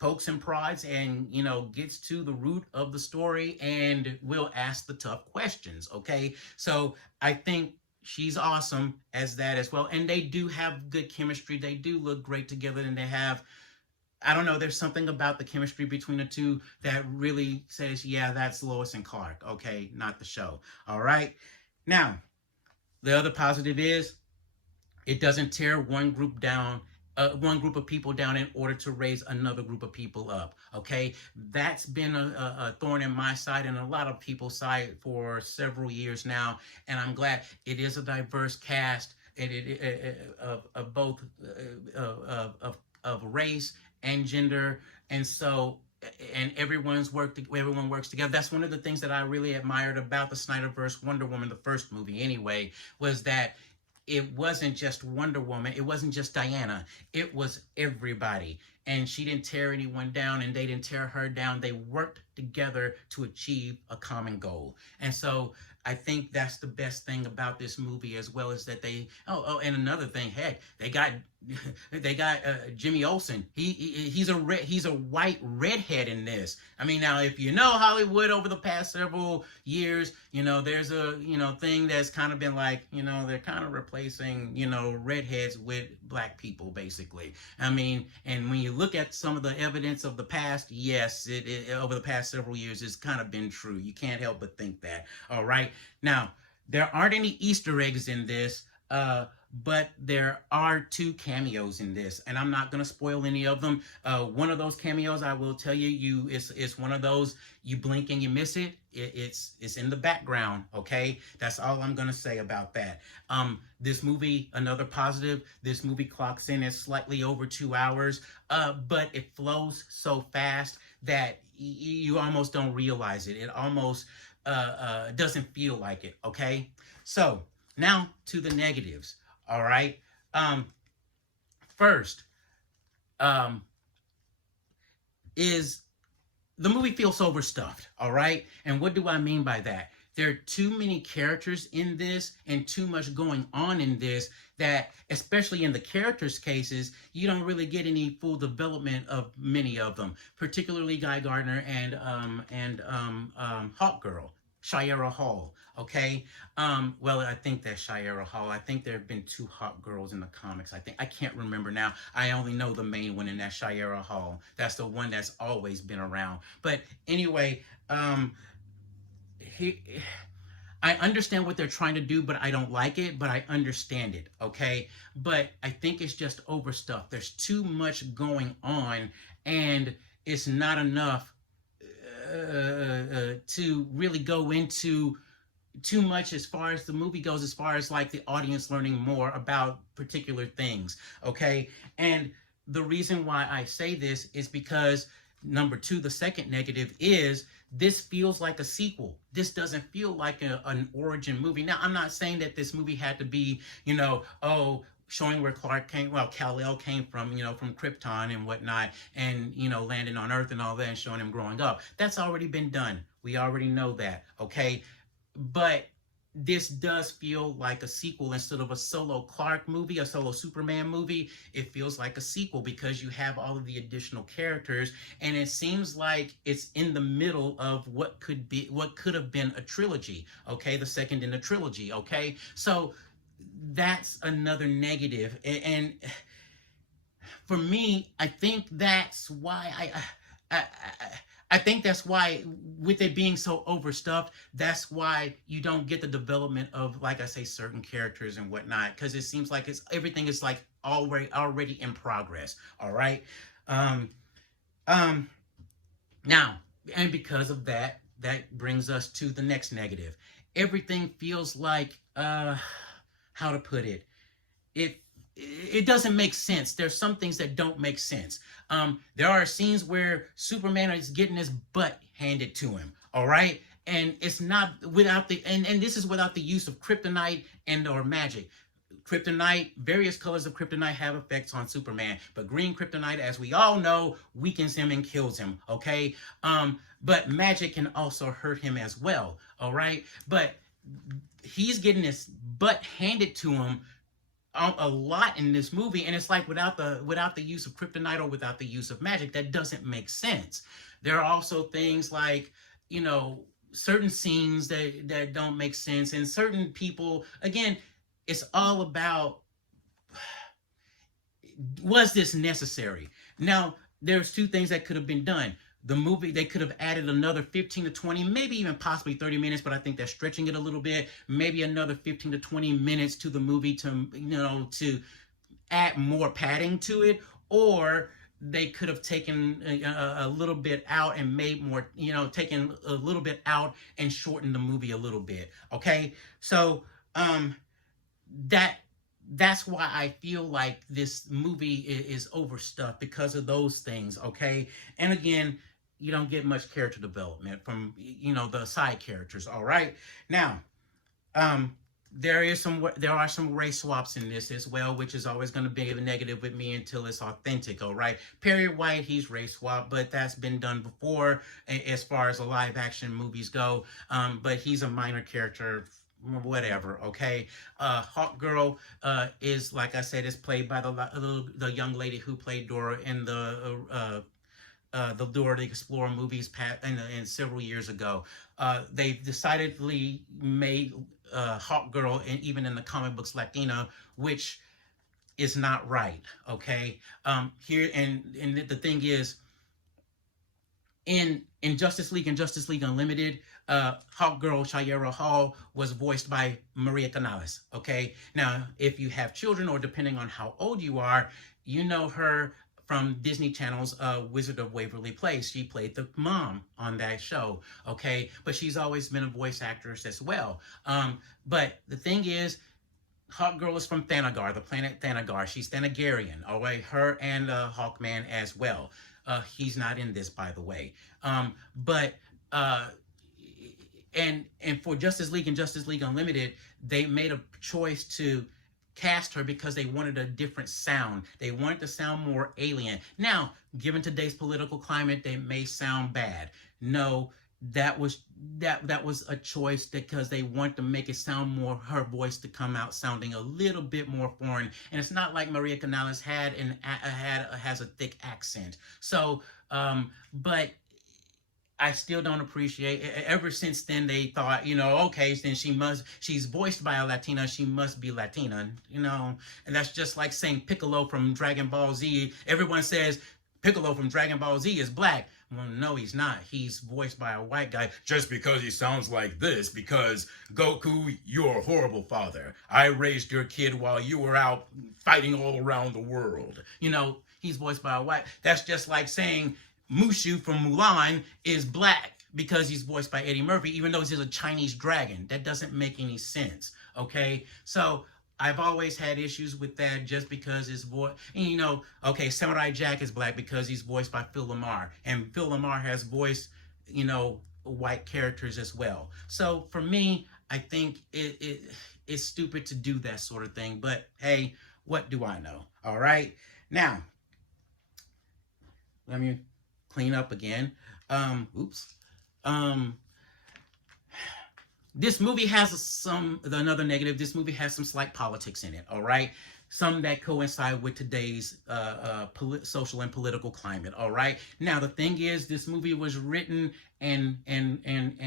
pokes and prods and gets to the root of the story and will ask the tough questions. Okay, so I think she's awesome as that as well, and they do have good chemistry. They do look great together, and they have, I don't know, there's something about the chemistry between the two that really says, yeah, that's Lois and Clark. Okay, not the show. All right, now the other positive is it doesn't tear one group down, one group of people down in order to raise another group of people up. Okay, that's been a thorn in my side and a lot of people's side for several years now, and I'm glad it is a diverse cast of both of race and gender, and so everyone works together. That's one of the things that I really admired about the Snyderverse Wonder Woman, the first movie anyway, was that it wasn't just Wonder Woman. It wasn't just Diana. It was everybody. And she didn't tear anyone down and they didn't tear her down. They worked together to achieve a common goal. And so I think that's the best thing about this movie, as well as that and another thing, heck, they got Jimmy Olsen. He's a white redhead in this. I mean, now if you know Hollywood over the past several years, there's a thing that's kind of been like, they're kind of replacing redheads with black people basically. I mean, and when you look at some of the evidence of the past, yes, it over the past several years it's kind of been true. You can't help but think that. All right, now there aren't any Easter eggs in this. But there are 2 cameos in this, and I'm not gonna spoil any of them. One of those cameos, I will tell you, it's one of those you blink and you miss it. It's in the background. Okay, that's all I'm gonna say about that. This movie, another positive. This movie clocks in at slightly over 2 hours, but it flows so fast that you almost don't realize it. It almost doesn't feel like it. Okay, so now to the negatives. All right. First, is the movie feels overstuffed. All right. And what do I mean by that? There are too many characters in this and too much going on in this that, especially in the characters' cases, you don't really get any full development of many of them, particularly Guy Gardner and Hawk Girl. Shiera Hall, okay? Well, I think that's Shiera Hall. I think there have been 2 Hawk Girls in the comics. I can't remember now. I only know the main one, and that's Shiera Hall. That's the one that's always been around. But anyway, I understand what they're trying to do, but I don't like it, but I understand it, okay? But I think it's just overstuffed. There's too much going on, and it's not enough to really go into too much as far as the movie goes, as far as like the audience learning more about particular things. Okay, and the reason why I say this is because number 2, the second negative, is This feels like a sequel. This doesn't feel like an origin movie. Now, I'm not saying that this movie had to be, oh, showing where Clark came, well, Kal-El came from, from Krypton and whatnot, and, landing on Earth and all that, and showing him growing up. That's already been done. We already know that, okay? But this does feel like a sequel instead of a solo Clark movie, a solo Superman movie. It feels like a sequel because you have all of the additional characters, and it seems like it's in the middle of what could have been a trilogy, okay? The second in a trilogy, okay? So that's another negative. And for me, I think that's why I think that's why, with it being so overstuffed, that's why you don't get the development of, like I say, certain characters and whatnot, because it seems like everything is like already in progress. All right. Um, um, Now, and because of that, that brings us to the next negative. Everything feels like, how to put it? It it doesn't make sense. There's some things that don't make sense. There are scenes where Superman is getting his butt handed to him. All right, and it's not without and this is without the use of kryptonite and or magic. Kryptonite, various colors of kryptonite have effects on Superman, but green kryptonite, as we all know, weakens him and kills him. Okay, but magic can also hurt him as well. All right, but he's getting his butt handed to him a lot in this movie, and it's like without the use of kryptonite or without the use of magic, that doesn't make sense. There are also things like, certain scenes that don't make sense, and certain people, again, it's all about, was this necessary? Now, there's two things that could have been done. The movie, they could have added another 15 to 20, maybe even possibly 30 minutes, but I think they're stretching it a little bit. Maybe another 15 to 20 minutes to the movie to add more padding to it. Or they could have taken a little bit out and made more, taken a little bit out and shortened the movie a little bit. Okay. So, that's why I feel like this movie is overstuffed, because of those things. Okay. And again, you don't get much character development from, the side characters. All right. Now, there are some race swaps in this as well, which is always going to be a negative with me until it's authentic. All right. Perry White, he's race swap, but that's been done before as far as the live action movies go. But he's a minor character, whatever. Okay. Hawk Girl is, like I said, is played by the young lady who played Dora in the Dora the Explorer movies in several years ago. They decidedly made Hawk Girl, and even in the comic books, Latina, which is not right. Okay. Here, and the thing is, in Justice League and Justice League Unlimited, Hawk Girl Shayera Hall was voiced by Maria Canales. Okay. Now, if you have children, or depending on how old you are, you know her from Disney Channel's Wizard of Waverly Place. She played the mom on that show. Okay. But she's always been a voice actress as well. But the thing is, Hawk Girl is from Thanagar, the planet Thanagar. She's Thanagarian. All right. Her and Hawkman as well. He's not in this, by the way. But for Justice League and Justice League Unlimited, they made a choice to cast her because they wanted a different sound. They wanted to sound more alien. Now, given today's political climate, they may sound bad. No, that was a choice because they want to make it sound more, her voice to come out sounding a little bit more foreign. And it's not like Maria Canales has a thick accent. So, but I still don't appreciate it. Ever since then, they thought, okay, then she's voiced by a Latina, she must be Latina, and that's just like saying Piccolo from Dragon Ball Z. Everyone says Piccolo from Dragon Ball Z is black. Well, no, he's not. He's voiced by a white guy. Just because he sounds like this, because Goku, you're a horrible father. I raised your kid while you were out fighting all around the world. He's voiced by a white. That's just like saying Mushu from Mulan is black because he's voiced by Eddie Murphy, even though he's a Chinese dragon. That doesn't make any sense. Okay, so I've always had issues with that, just because his voice, and okay, Samurai Jack is black because he's voiced by Phil LaMarr, and Phil LaMarr has voiced, white characters as well. So for me, I think it's stupid to do that sort of thing. But hey, what do I know? All right. Now, let me clean up again. Oops. Um, this movie has another negative. This movie has some slight politics in it. All right. Some that coincide with today's social and political climate. All right. Now the thing is, this movie was written and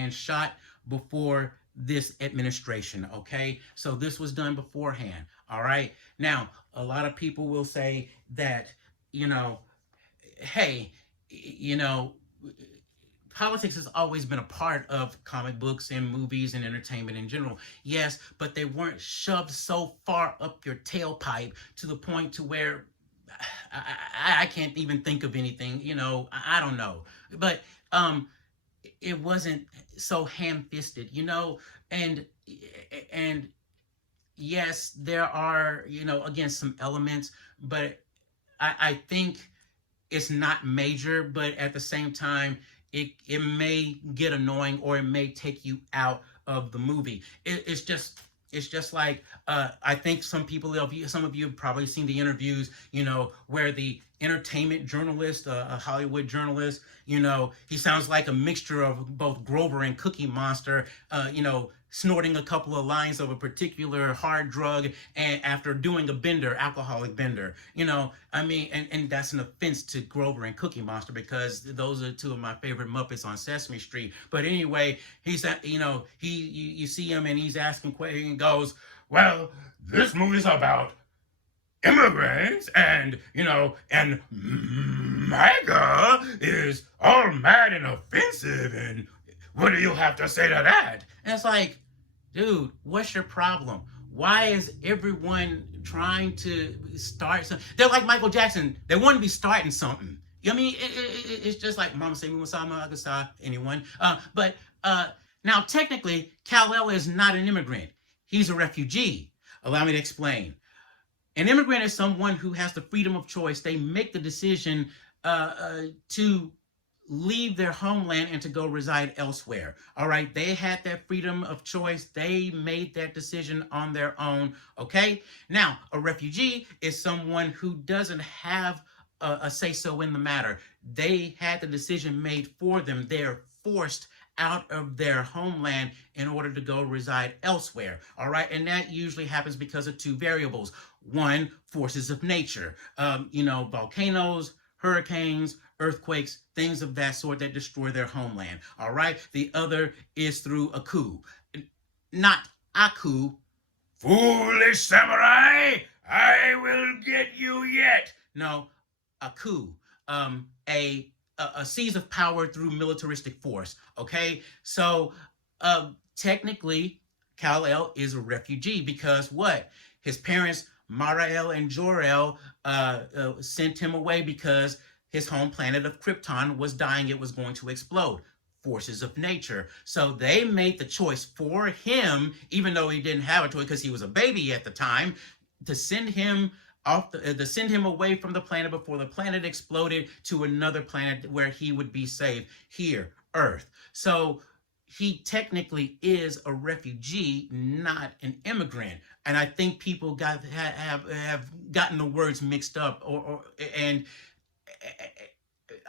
shot before this administration. Okay, so this was done beforehand. All right. Now a lot of people will say that, you know, hey, you know, politics has always been a part of comic books and movies and entertainment in general. Yes, but they weren't shoved so far up your tailpipe to the point to where I can't even think of anything. You know, I don't know, but it wasn't so ham-fisted. You know, and and yes, there are, you know, again, some elements, but I think it's not major, but at the same time, it may get annoying or it may take you out of the movie. It's just like I think some of you have probably seen the interviews, you know, where the entertainment journalist, a Hollywood journalist, you know, he sounds like a mixture of both Grover and Cookie Monster, you know, snorting a couple of lines of a particular hard drug and after doing a bender, alcoholic bender. You know, I mean, and that's an offense to Grover and Cookie Monster because those are two of my favorite Muppets on Sesame Street. But anyway, he's, you know, you see him and he's asking questions and goes, well, this movie's about immigrants and, you know, and MAGA is all mad and offensive, and what do you have to say to that? And it's like, dude, what's your problem? Why is everyone trying to start something? They're like Michael Jackson. They want to be starting something. I mean, it's just like Mama say, Masama, Agasa, anyone. But now, technically, Kal-El is not an immigrant. He's a refugee. Allow me to explain. An immigrant is someone who has the freedom of choice. They make the decision to leave their homeland and to go reside elsewhere. All right, they had that freedom of choice. They made that decision on their own. Okay, now a refugee is someone who doesn't have a say-so in the matter. They had the decision made for them. They're forced out of their homeland in order to go reside elsewhere. All right, and that usually happens because of two variables. One, forces of nature. You know, volcanoes, hurricanes, earthquakes, things of that sort that destroy their homeland. All right. The other is through a coup. Not a coup. Foolish samurai, I will get you yet. No, a coup. A seize of power through militaristic force. Okay. So technically, Kal-El is a refugee because what? His parents, Marael and Jor-El, sent him away because his home planet of Krypton was dying. It was going to explode. Forces of nature. So they made the choice for him, even though he didn't have a choice because he was a baby at the time, to send him to send him away from the planet before the planet exploded to another planet where he would be safe, here, Earth. So he technically is a refugee, not an immigrant. And I think people have gotten the words mixed up, and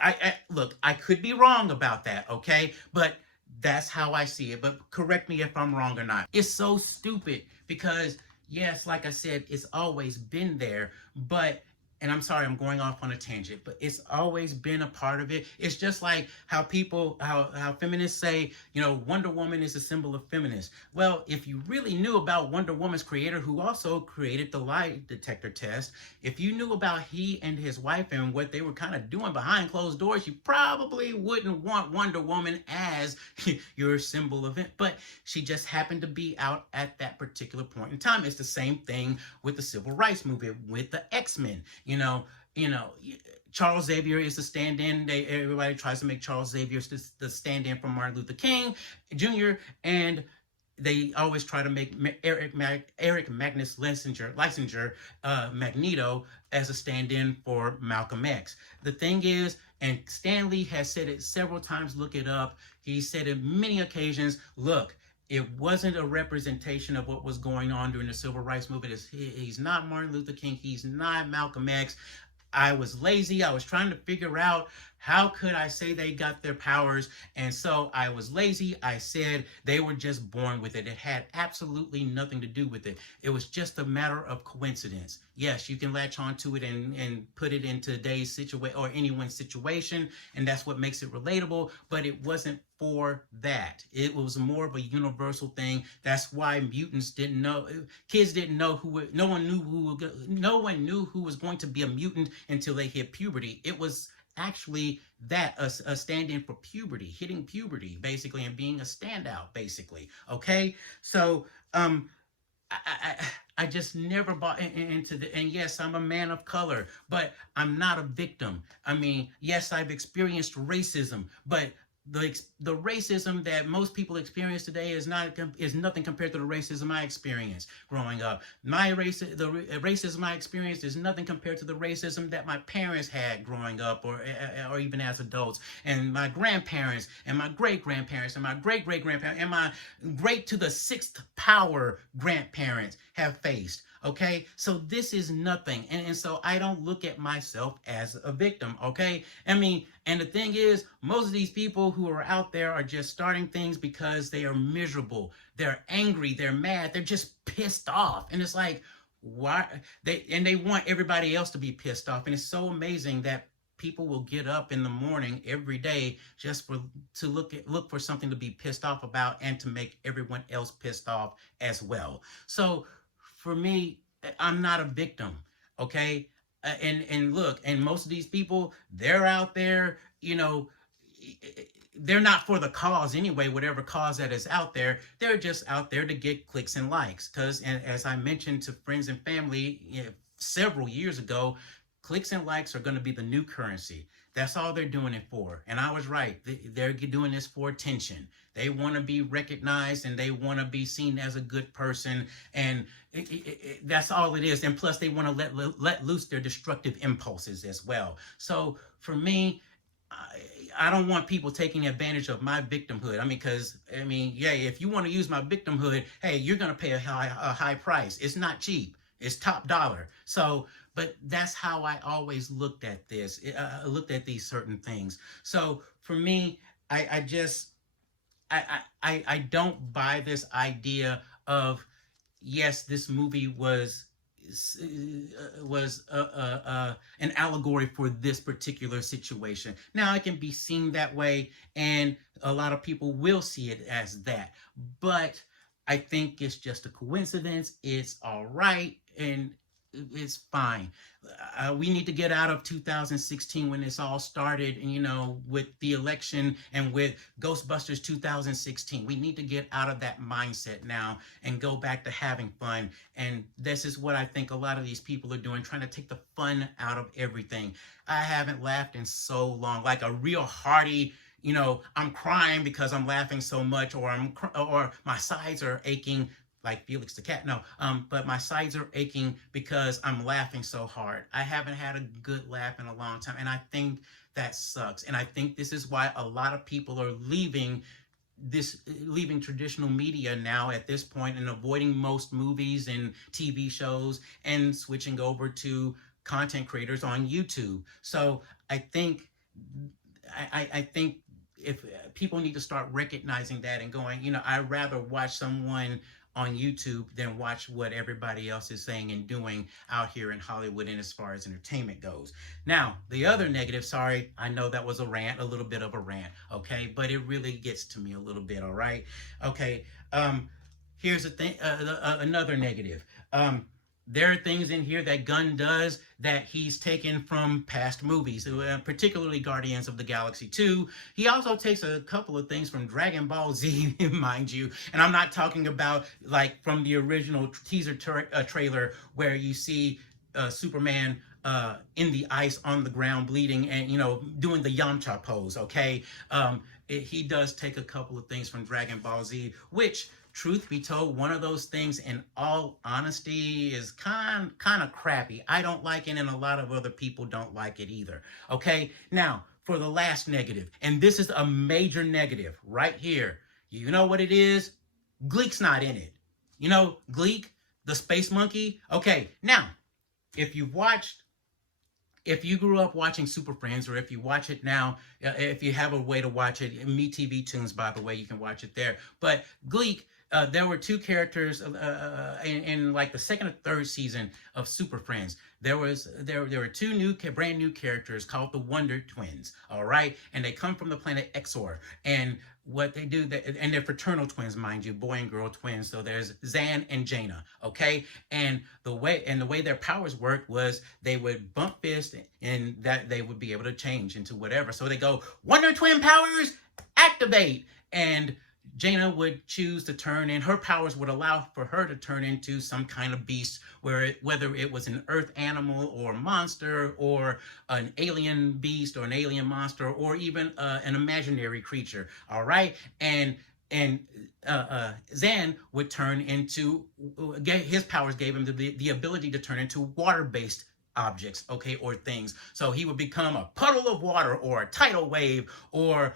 I look, I could be wrong about that, okay? But that's how I see it. But correct me if I'm wrong or not. It's so stupid because, yes, like I said, it's always been there, but, and I'm sorry, I'm going off on a tangent, but it's always been a part of it. It's just like how how feminists say, you know, Wonder Woman is a symbol of feminists. Well, if you really knew about Wonder Woman's creator, who also created the lie detector test, if you knew about he and his wife and what they were kind of doing behind closed doors, you probably wouldn't want Wonder Woman as your symbol of it. But she just happened to be out at that particular point in time. It's the same thing with the Civil Rights Movement, with the X-Men. You know, Charles Xavier is the stand-in. Everybody tries to make Charles Xavier the stand-in for Martin Luther King Jr. And they always try to make Eric Magnus Lysinger, Magneto, as a stand-in for Malcolm X. The thing is, and Stan Lee has said it several times, look it up, He said in many occasions, look, it wasn't a representation of what was going on during the civil rights movement. He's not Martin Luther King. He's not Malcolm X. I was lazy. I was trying to figure out how could I say they got their powers. And so I was lazy. I said they were just born with it. It had absolutely nothing to do with it. It was just a matter of coincidence. Yes, you can latch onto it and put it in today's situation or anyone's situation. And that's what makes it relatable. But it wasn't for that. It was more of a universal thing. That's why mutants didn't know. Kids didn't know who. No one knew who was going to be a mutant until they hit puberty. It was actually that a stand-in for puberty, hitting puberty basically, and being a standout basically. Okay, so I just never bought into the, and yes, I'm a man of color, but I'm not a victim. I mean, yes, I've experienced racism, but the racism that most people experience today is nothing compared to the racism I experienced growing up. The racism I experienced is nothing compared to the racism that my parents had growing up, or even as adults, and my grandparents, and my great grandparents, and my great great grandparents, and my great to the sixth power grandparents have faced. Okay, so this is nothing, and so I don't look at myself as a victim. Okay, I mean, and the thing is, most of these people who are out there are just starting things because they are miserable, they're angry, they're mad, they're just pissed off, and it's like, why they want everybody else to be pissed off, and it's so amazing that people will get up in the morning every day just to look for something to be pissed off about and to make everyone else pissed off as well. So for me, I'm not a victim, okay? And look, and most of these people, they're out there, they're not for the cause anyway, whatever cause that is out there. They're just out there to get clicks and likes. Because, as I mentioned to friends and family several years ago, clicks and likes are going to be the new currency. That's all they're doing it for. And I was right. They're doing this for attention. They want to be recognized, and they want to be seen as a good person. And that's all it is. And plus, they want to let loose their destructive impulses as well. So for me, I don't want people taking advantage of my victimhood. I mean, yeah, if you want to use my victimhood, hey, you're going to pay a high price. It's not cheap. It's top dollar. So, but that's how I always looked at this. Looked at these certain things. So for me, I don't buy this idea of, yes, this movie was an allegory for this particular situation. Now, it can be seen that way, and a lot of people will see it as that. But I think it's just a coincidence. It's all right, and it's fine. We need to get out of 2016 when this all started, and with the election and with Ghostbusters 2016. We need to get out of that mindset now and go back to having fun. And this is what I think a lot of these people are doing, trying to take the fun out of everything. I haven't laughed in so long, like a real hearty, I'm crying because I'm laughing so much, or my sides are aching, like Felix the cat. No, but my sides are aching because I'm laughing so hard. I haven't had a good laugh in a long time, and I think that sucks. And I think this is why a lot of people are leaving traditional media now at this point, and avoiding most movies and TV shows, and switching over to content creators on YouTube. So I think if people need to start recognizing that and going, I'd rather watch someone on YouTube than watch what everybody else is saying and doing out here in Hollywood, and as far as entertainment goes. Now, the other negative, sorry, I know that was a little bit of a rant, okay, but it really gets to me a little bit, all right? Okay, here's the thing, another negative. There are things in here that Gunn does that he's taken from past movies, particularly Guardians of the Galaxy 2. He also takes a couple of things from Dragon Ball Z, mind you. And I'm not talking about like from the original teaser trailer where you see Superman in the ice on the ground bleeding and, doing the Yamcha pose, okay? He does take a couple of things from Dragon Ball Z, which, truth be told, one of those things, in all honesty, is kind of crappy. I don't like it, and a lot of other people don't like it either. Okay, now for the last negative. And this is a major negative right here. You know what it is? Gleek's not in it. You know, Gleek, the space monkey. Okay, now, if you've watched, if you grew up watching Super Friends, or if you watch it now, if you have a way to watch it, Me TV Tunes, by the way, you can watch it there. But Gleek, there were two characters in like the second or third season of Super Friends. There were two brand new characters called the Wonder Twins. All right, and they come from the planet Exor, and what they do, and they're fraternal twins, mind you, boy and girl twins. So there's Zan and Jaina, okay? And the way their powers worked was they would bump fists, and that they would be able to change into whatever. So they go, Wonder Twin powers, activate, and Jaina would choose to turn, and her powers would allow for her to turn into some kind of beast, whether it was an earth animal or monster, or an alien beast or an alien monster, or even an imaginary creature. All right, and Zan would turn into, his powers gave him the ability to turn into water-based objects, okay, or things. So he would become a puddle of water, or a tidal wave, or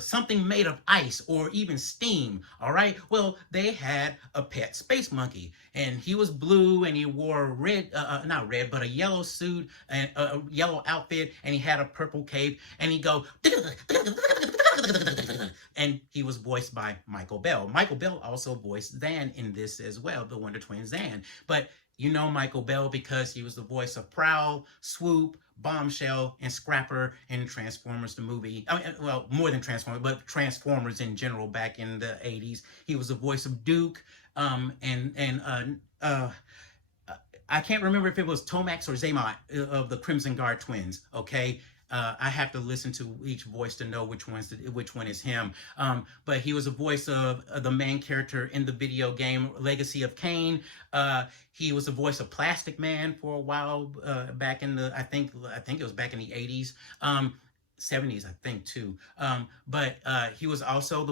something made of ice, or even steam. All right, well, they had a pet space monkey, and he was blue, and he wore a red, not red, but a yellow suit, and a yellow outfit, and he had a purple cape, and he'd go, and he was voiced by Michael Bell. Michael Bell also voiced Zan in this as well, the Wonder Twin Zan. But you know Michael Bell because he was the voice of Prowl, Swoop, Bombshell, and Scrapper in Transformers the movie. I mean, well, more than Transformers, but Transformers in general back in the 80s. He was the voice of Duke, I can't remember if it was Tomax or Zaymot of the Crimson Guard twins, okay? I have to listen to each voice to know which one is him. But he was a voice of the main character in the video game Legacy of Kain. He was the voice of Plastic Man for a while back in the, I think it was back in the 80s. 70s, I think, too. But he was also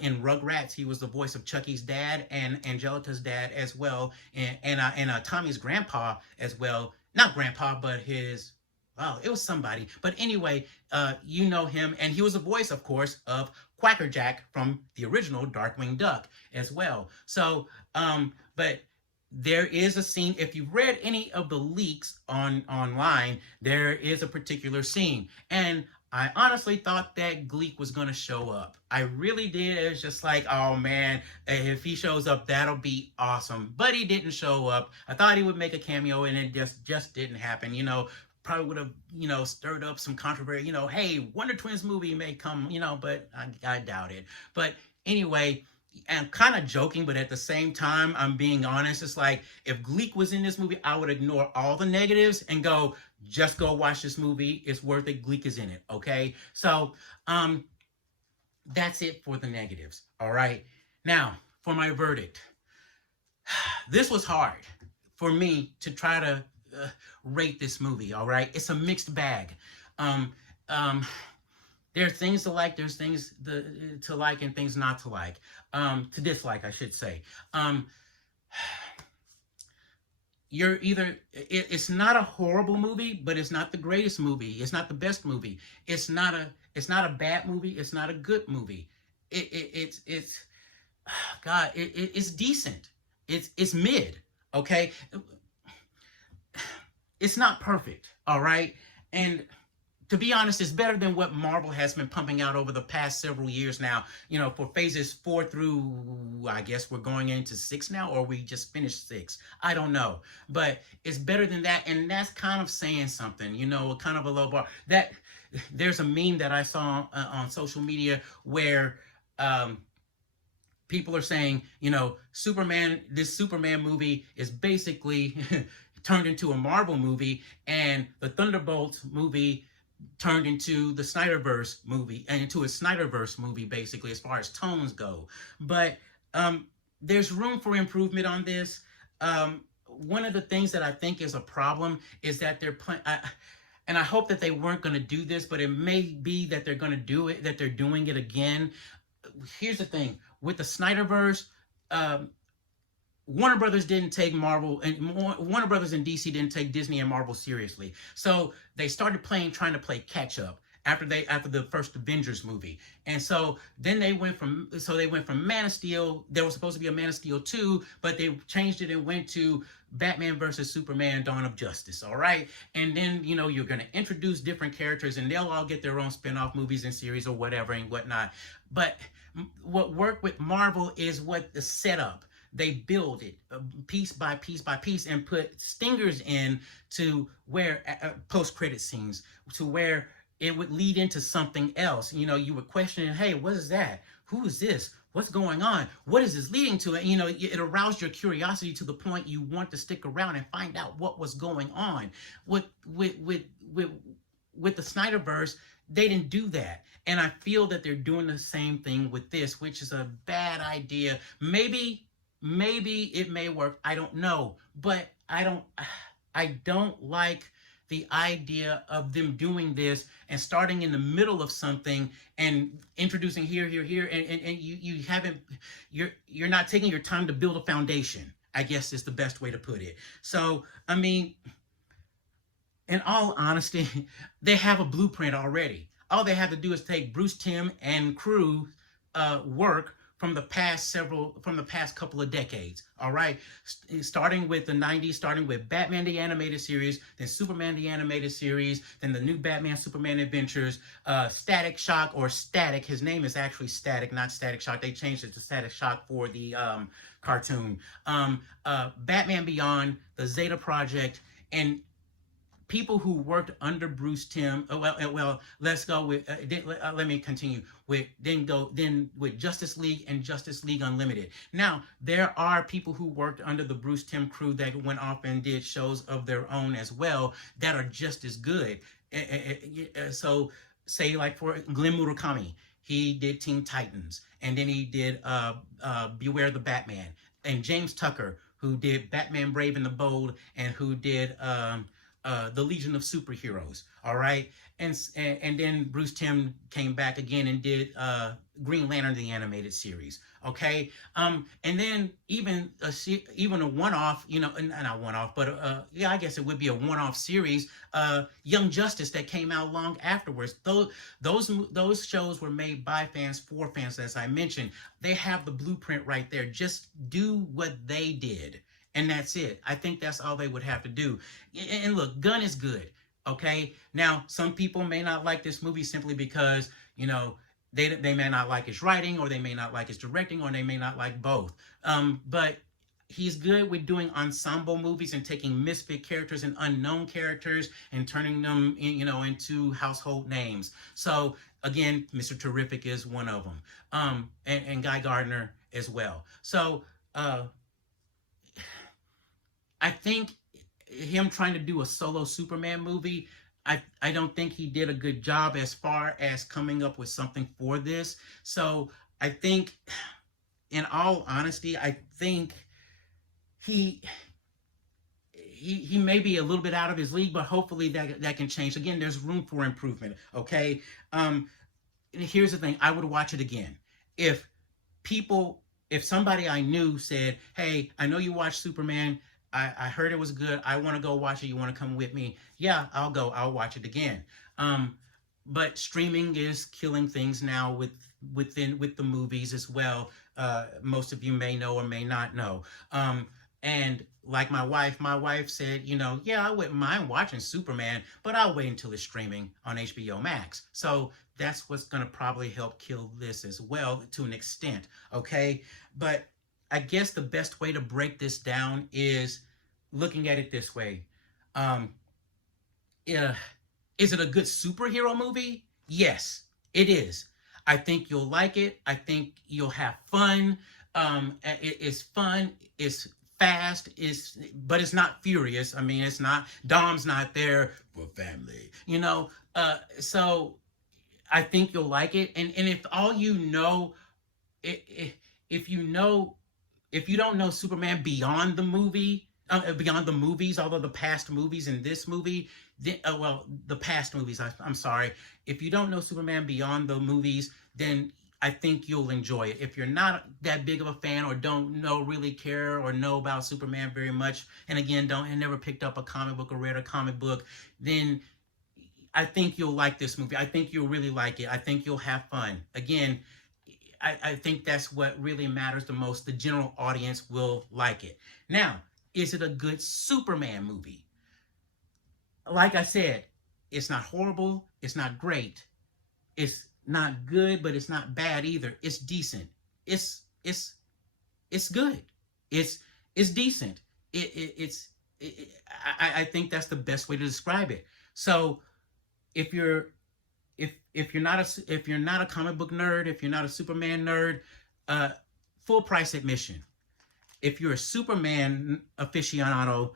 in Rugrats. He was the voice of Chucky's dad and Angelica's dad as well, and Tommy's grandpa as well. Not grandpa, but his. Wow, it was somebody. But anyway, you know him. And he was a voice, of course, of Quackerjack from the original Darkwing Duck as well. So, but there is a scene. If you've read any of the leaks online, there is a particular scene. And I honestly thought that Gleek was going to show up. I really did. It was just like, oh man, if he shows up, that'll be awesome. But he didn't show up. I thought he would make a cameo, and it just didn't happen. You know, probably would have, stirred up some controversy, hey, Wonder Twins movie may come, but I doubt it. But anyway, I'm kind of joking, but at the same time, I'm being honest. It's like, if Gleek was in this movie, I would ignore all the negatives and go, just go watch this movie. It's worth it. Gleek is in it, okay? So, that's it for the negatives, all right? Now, for my verdict. This was hard for me to try to rate this movie, all right? It's a mixed bag. There are things to like, there's things to like, and things not to like. To dislike, I should say. You're either, it's not a horrible movie, but it's not the greatest movie. It's not the best movie. It's not a bad movie. It's not a good movie. It's decent. It's mid, okay? It's not perfect, all right? And to be honest, it's better than what Marvel has been pumping out over the past several years now, for phases 4 through, I guess we're going into 6 now, or we just finished 6. I don't know. But it's better than that, and that's kind of saying something, kind of a low bar. There's a meme that I saw on social media where people are saying, this Superman movie is basically turned into a Marvel movie, and the Thunderbolts movie turned into the Snyderverse movie, and into a Snyderverse movie, basically, as far as tones go. But there's room for improvement on this. One of the things that I think is a problem is that they're playing, and I hope that they weren't going to do this, but it may be that they're going to do it, that they're doing it again. Here's the thing. With the Snyderverse, Warner Brothers didn't take Marvel, and Warner Brothers and DC didn't take Disney and Marvel seriously. So they started trying to play catch up. after the first Avengers movie. And so then they went from Man of Steel. There was supposed to be a Man of Steel 2, but they changed it and went to Batman versus Superman: Dawn of Justice. All right. And then, you're going to introduce different characters and they'll all get their own spin-off movies and series or whatever and whatnot. But what worked with Marvel is what the setup. They build it piece by piece by piece and put stingers in to where post-credit scenes to where it would lead into something else. You would question, hey, what is that? Who is this? What's going on? What is this leading to? And, it aroused your curiosity to the point you want to stick around and find out what was going on. With the Snyderverse, they didn't do that. And I feel that they're doing the same thing with this, which is a bad idea. Maybe it may work. I don't know. But I don't like the idea of them doing this and starting in the middle of something and introducing here, and you're not taking your time to build a foundation, I guess is the best way to put it. So, I mean, in all honesty, they have a blueprint already. All they have to do is take Bruce Timm and crew work from the past couple of decades. All right, starting with the 90s, starting with Batman the Animated Series, then Superman the Animated Series, then the new Batman Superman Adventures, Static Shock or Static. His name is actually Static, not Static Shock. They changed it to Static Shock for the cartoon. Batman Beyond, the Zeta Project, and people who worked under Bruce Timm. Let's go with. Let me continue with with Justice League and Justice League Unlimited. Now there are people who worked under the Bruce Timm crew that went off and did shows of their own as well that are just as good. So say like for Glenn Murakami, he did Teen Titans, and then he did Beware the Batman, and James Tucker, who did Batman Brave and the Bold, and who did the Legion of Superheroes. All right, and then Bruce Timm came back again and did Green Lantern the Animated Series. Okay, and then even a one-off, not one-off, but yeah, I guess it would be a one-off series, Young Justice, that came out long afterwards. Those shows were made by fans for fans, as I mentioned. They have the blueprint right there. Just do what they did. And that's it. I think that's all they would have to do. And look, Gunn is good, okay? Now, some people may not like this movie simply because, they may not like his writing, or they may not like his directing, or they may not like both. But he's good with doing ensemble movies and taking misfit characters and unknown characters and turning them, into household names. So, again, Mr. Terrific is one of them. And Guy Gardner as well. So, I think him trying to do a solo Superman movie, I don't think he did a good job as far as coming up with something for this. So I think, in all honesty, I think he may be a little bit out of his league, but hopefully that can change. Again, there's room for improvement, okay? And here's the thing. I would watch it again. If somebody I knew said, hey, I know you watched Superman, I heard it was good. I want to go watch it. You want to come with me? Yeah, I'll go. I'll watch it again. But streaming is killing things now with the movies as well. Most of you may know or may not know. And like my wife said, yeah, I wouldn't mind watching Superman, but I'll wait until it's streaming on HBO Max. So that's what's going to probably help kill this as well to an extent. Okay. But I guess the best way to break this down is looking at it this way. Is it a good superhero movie? Yes, it is. I think you'll like it. I think you'll have fun. It's fun. It's fast. But it's not furious. I mean, it's not. Dom's not there for family. So I think you'll like it. And if all you know, if you don't know Superman beyond the movie, beyond the movies, although the past movies and this movie, the past movies, I'm sorry. If you don't know Superman beyond the movies, then I think you'll enjoy it. If you're not that big of a fan, or don't really care or know about Superman very much, and again, never picked up a comic book or read a comic book, then I think you'll like this movie. I think you'll really like it. I think you'll have fun. Again, I think that's what really matters the most. The general audience will like it. Now, is it a good Superman movie? Like I said, it's not horrible. It's not great. It's not good, but it's not bad either. It's decent. It's good. It's decent. I think that's the best way to describe it. So if you're not a comic book nerd, if you're not a Superman nerd, full price admission. If you're a Superman aficionado,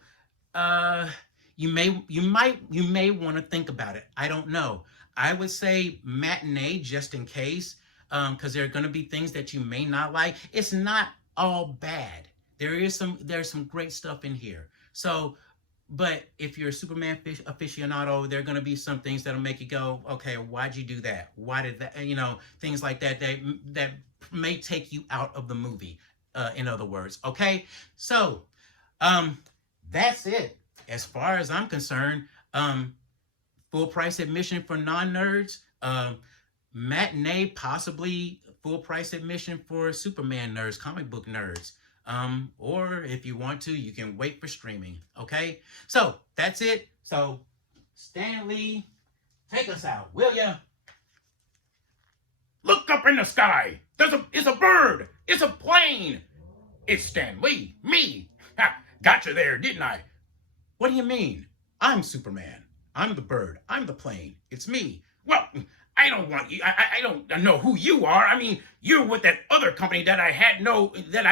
you may want to think about it. I don't know. I would say matinee just in case, because there are going to be things that you may not like. It's not all bad. There's some great stuff in here. So, but if you're a Superman aficionado, there are going to be some things that'll make you go, okay, why'd you do that? Why did that? Things like that that may take you out of the movie. In other words, okay. So, that's it as far as I'm concerned. Full price admission for non-nerds. Matinee, possibly full price admission for Superman nerds, comic book nerds. Or if you want to, you can wait for streaming. Okay? So that's it. So Stanley, take us out, will ya? Look up in the sky. It's a bird. It's a plane. It's Stanley. Me. Ha, gotcha there, didn't I? What do you mean? I'm Superman. I'm the bird. I'm the plane. It's me. Well, I don't want you. I don't know who you are. I mean, you're with that other company that I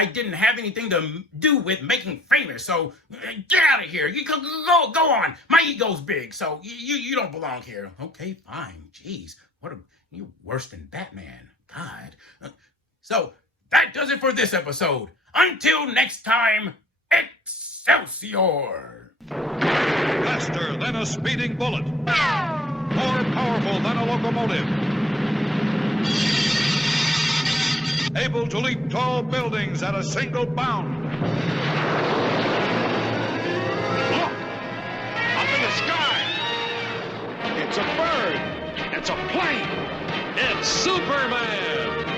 didn't have anything to do with making famous. So get out of here. You go on. My ego's big, so you don't belong here. Okay, fine. Jeez, you're worse than Batman. God. So that does it for this episode. Until next time, Excelsior! Faster than a speeding bullet. More powerful than a locomotive. Able to leap tall buildings at a single bound. Look! Up in the sky! It's a bird! It's a plane! It's Superman!